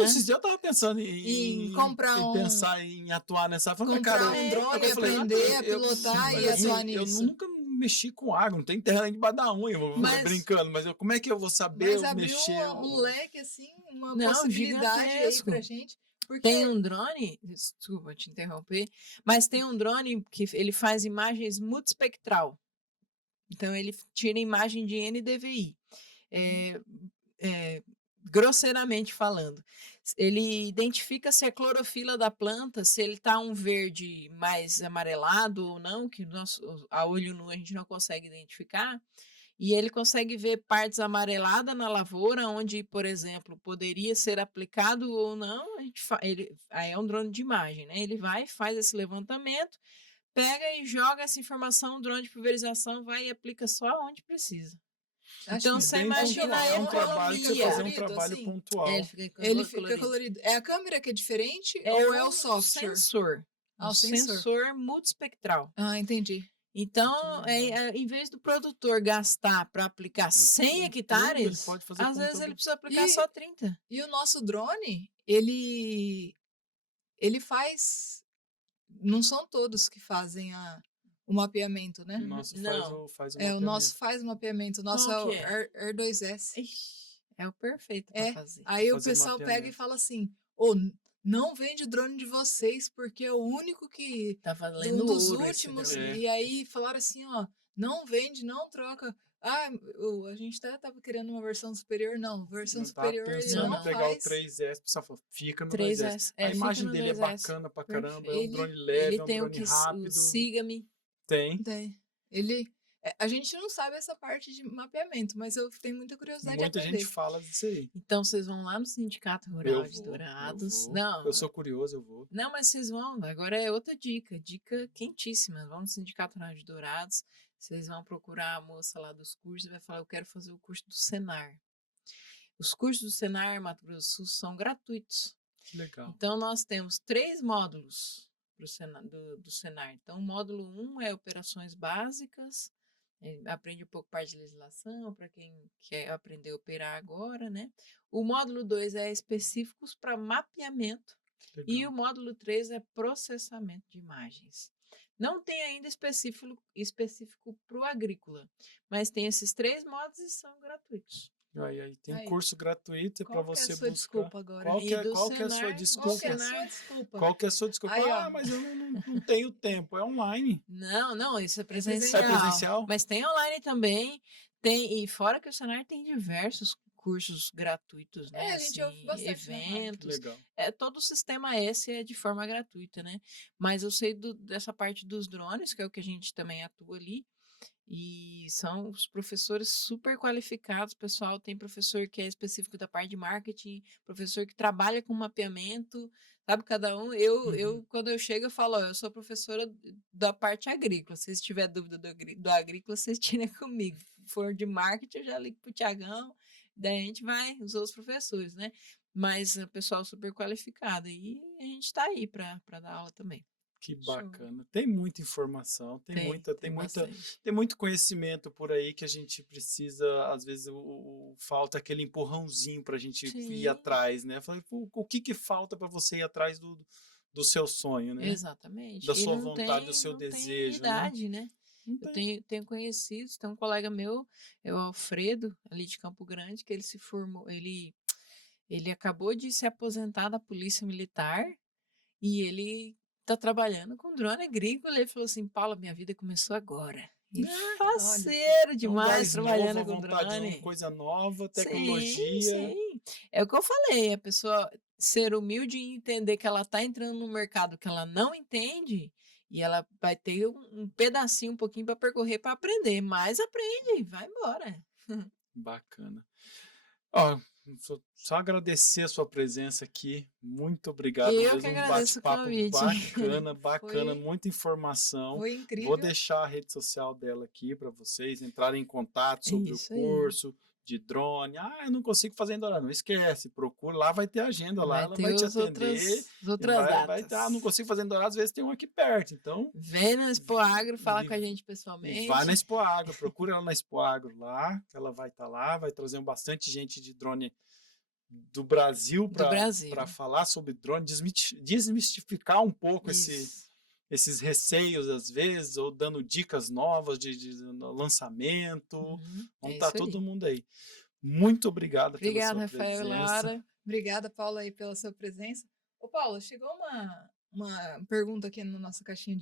Esses dias eu tava pensando em comprar pensar em atuar nessa. Comprar um drone, aprender a pilotar e atuar nisso. Eu nunca mexi com água, não tem terra nem debaixo da unha, brincando, mas como é que eu vou saber mexer? Um leque, assim, uma possibilidade aí pra gente. Porque... Tem um drone, desculpa te interromper, mas tem um drone que ele faz imagens multispectral. Então, ele tira imagem de NDVI. Grosseiramente falando, ele identifica se a clorofila da planta, se ele está um verde mais amarelado ou não, que a olho nu a gente não consegue identificar, e ele consegue ver partes amareladas na lavoura, onde, por exemplo, poderia ser aplicado ou não. Aí é um drone de imagem, né? Ele vai, faz esse levantamento, pega e joga essa informação, o drone de pulverização vai e aplica só onde precisa. Então, você imagina a economia. Você fazer um trabalho assim, pontual. Ele fica colorido. É a câmera que é diferente ou é o software? Sensor. O sensor multispectral. Entendi. Então, em vez do produtor gastar para aplicar 100 hectares, às vezes ele precisa aplicar só 30. E o nosso drone, ele faz... Não são todos que fazem o mapeamento, né? O nosso faz o mapeamento. O nosso faz o mapeamento. O nosso é o R2S. É o perfeito para fazer. Aí o pessoal pega e fala assim, não vende drone de vocês, porque é o único que... Tá valendo dos últimos. E aí falaram assim, não vende, não troca. A gente tava querendo uma versão superior, não. Versão superior ele não faz. Pegar o 3S, o pessoal falou, fica no 2S. A imagem dele é bacana pra caramba, é um drone leve, é um drone rápido. O Siga-me. Tem. A gente não sabe essa parte de mapeamento, mas eu tenho muita curiosidade de aprender. Muita gente fala disso aí. Então, vocês vão lá no Sindicato Rural de Dourados. Eu sou curioso, eu vou. Não, mas vocês vão. Agora é outra dica quentíssima. Vamos no Sindicato Rural de Dourados. Vocês vão procurar a moça lá dos cursos e vai falar, eu quero fazer o curso do Senar. Os cursos do Senar, Mato Grosso do Sul, são gratuitos. Que legal. Então, nós temos 3 módulos do Senar. Então, o módulo 1 é operações básicas, aprende um pouco parte de legislação, para quem quer aprender a operar agora, né? O módulo 2 é específicos para mapeamento. E o módulo 3 é processamento de imagens. Não tem ainda específico para o agrícola, mas tem esses 3 modos e são gratuitos. Aí tem Aí. curso gratuito para Qual que é a você sua buscar. desculpa agora? Qual que E é, do qual que é a sua Senar, Qual desculpa? que é a Senar. sua desculpa? Qual que é a sua desculpa? Aí, ó. Ah, mas eu não tenho tempo. É online. Não, isso é presencial. Isso é presencial? Mas tem online também. Tem, e fora que o Senar tem diversos cursos gratuitos, né? A gente ouve assim, bastante na rádio. eventos. Legal. Todo o sistema S é de forma gratuita, né? Mas eu sei dessa parte dos drones, que é o que a gente também atua ali. E são os professores super qualificados, pessoal. Tem professor que é específico da parte de marketing, professor que trabalha com mapeamento, sabe? Cada um. Eu quando eu chego, eu falo: ó, eu sou professora da parte agrícola. Se vocês tiverem dúvida do agrícola, vocês tirem comigo. Se for de marketing, eu já ligo pro Tiagão, daí a gente vai, os outros professores, né? Mas o pessoal super qualificado. E a gente está aí para dar aula também. Que Show. bacana. Tem muita informação, tem bastante. muito conhecimento por aí que a gente precisa, às vezes falta aquele empurrãozinho para a gente ir Sim. atrás, né? Falei, o que falta para você ir atrás do seu sonho, né? Exatamente. Da E sua não vontade, do seu não tem desejo, né? idade, né? Não Eu tem. tenho conhecidos, tem um colega meu, é o Alfredo, ali de Campo Grande, que ele se formou, ele acabou de se aposentar da Polícia Militar e ele tá trabalhando com drone agrícola. Ele falou assim: Paula, minha vida começou agora. E faceiro É um demais gás novo, trabalhando a com vontade de uma drone. coisa nova, Sim, tecnologia. sim. É o que eu falei, a pessoa ser humilde e entender que ela está entrando num mercado que ela não entende e ela vai ter um pedacinho, um pouquinho para percorrer para aprender, mas aprende, vai embora. Bacana. Ó, só agradecer a sua presença aqui. Muito obrigado Eu mesmo. que Um agradeço o bate-papo convite. bacana, Foi- muita informação. Foi incrível. Vou deixar a rede social dela aqui para vocês entrarem em contato sobre Isso o aí. curso de drone. Ah, eu não consigo fazer ainda hora. Não esquece, procura lá, vai ter agenda lá, ela vai te atender. As outras Vai datas. não consigo fazer ainda hora, às vezes tem um aqui perto. Então, Vem na Expo Agro, fala E- com a gente e pessoalmente. vai na Expo Agro, procura ela na Expo Agro lá, que ela vai estar lá, vai trazer bastante gente de drone do Brasil Brasil. para falar sobre drone, desmistificar um pouco Isso. esses receios às vezes, ou dando dicas novas de lançamento. Uhum, Vamos é estar isso aí. todo mundo aí. Muito obrigado pela Obrigada, sua Rafael e presença. Laura. Obrigada, Paula, aí pela sua presença. Ô, Paula, chegou uma pergunta aqui na nossa caixinha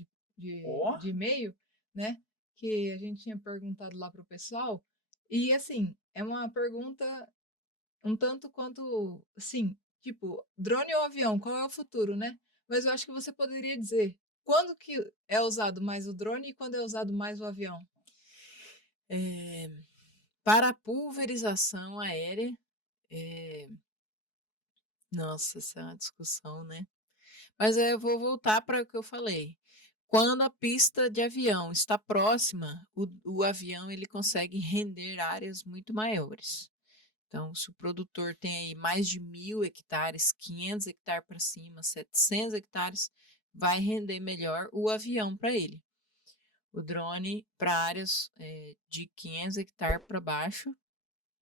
Ó. de e-mail, né? Que a gente tinha perguntado lá pro pessoal. E, assim, é uma pergunta um tanto quanto, assim, tipo, drone ou avião, qual é o futuro, né? Mas eu acho que você poderia dizer quando que é usado mais o drone e quando é usado mais o avião. Para a pulverização aérea, nossa, essa é uma discussão, né? Mas eu vou voltar para o que eu falei. Quando a pista de avião está próxima, o avião ele consegue render áreas muito maiores. Então, se o produtor tem aí mais de 1.000 hectares, 500 hectares para cima, 700 hectares, vai render melhor o avião para ele. O drone para áreas de 500 hectares para baixo,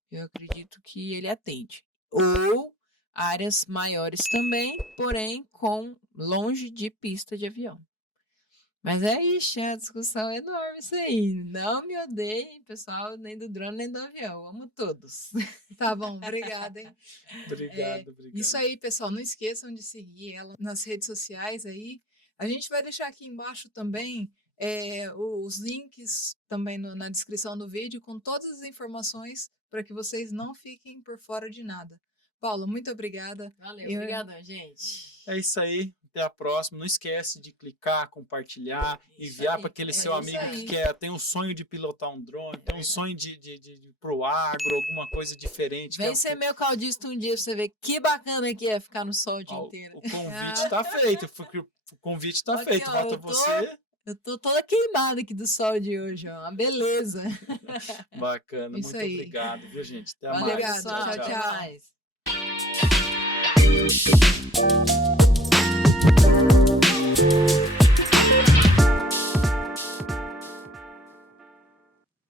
eu acredito que ele atende. Ou áreas maiores também, porém longe de pista de avião. Mas é uma discussão enorme isso aí. Não me odeiem, pessoal, nem do drone, nem do avião. Amo todos. Tá bom, obrigada, hein? Obrigado. Isso aí, pessoal. Não esqueçam de seguir ela nas redes sociais aí. A gente vai deixar aqui embaixo também os links também na descrição do vídeo com todas as informações para que vocês não fiquem por fora de nada. Paula, muito obrigada. Valeu, obrigada, gente. É isso aí. Até a próxima. Não esquece de clicar, compartilhar, enviar para aquele seu amigo que tem um sonho de pilotar um drone, tem um sonho de ir pro agro, alguma coisa diferente. Vem ser meu caldista um dia pra você ver que bacana que é ficar no sol o dia inteiro. O convite está feito. O convite está Aqui, feito. ó, Falta você. Eu tô toda queimada aqui do sol de hoje, ó. Uma beleza. Bacana. Isso Muito aí. obrigado, viu, gente? Até Valeu, mais. Obrigado. pessoal. Tchau, Até tchau. mais.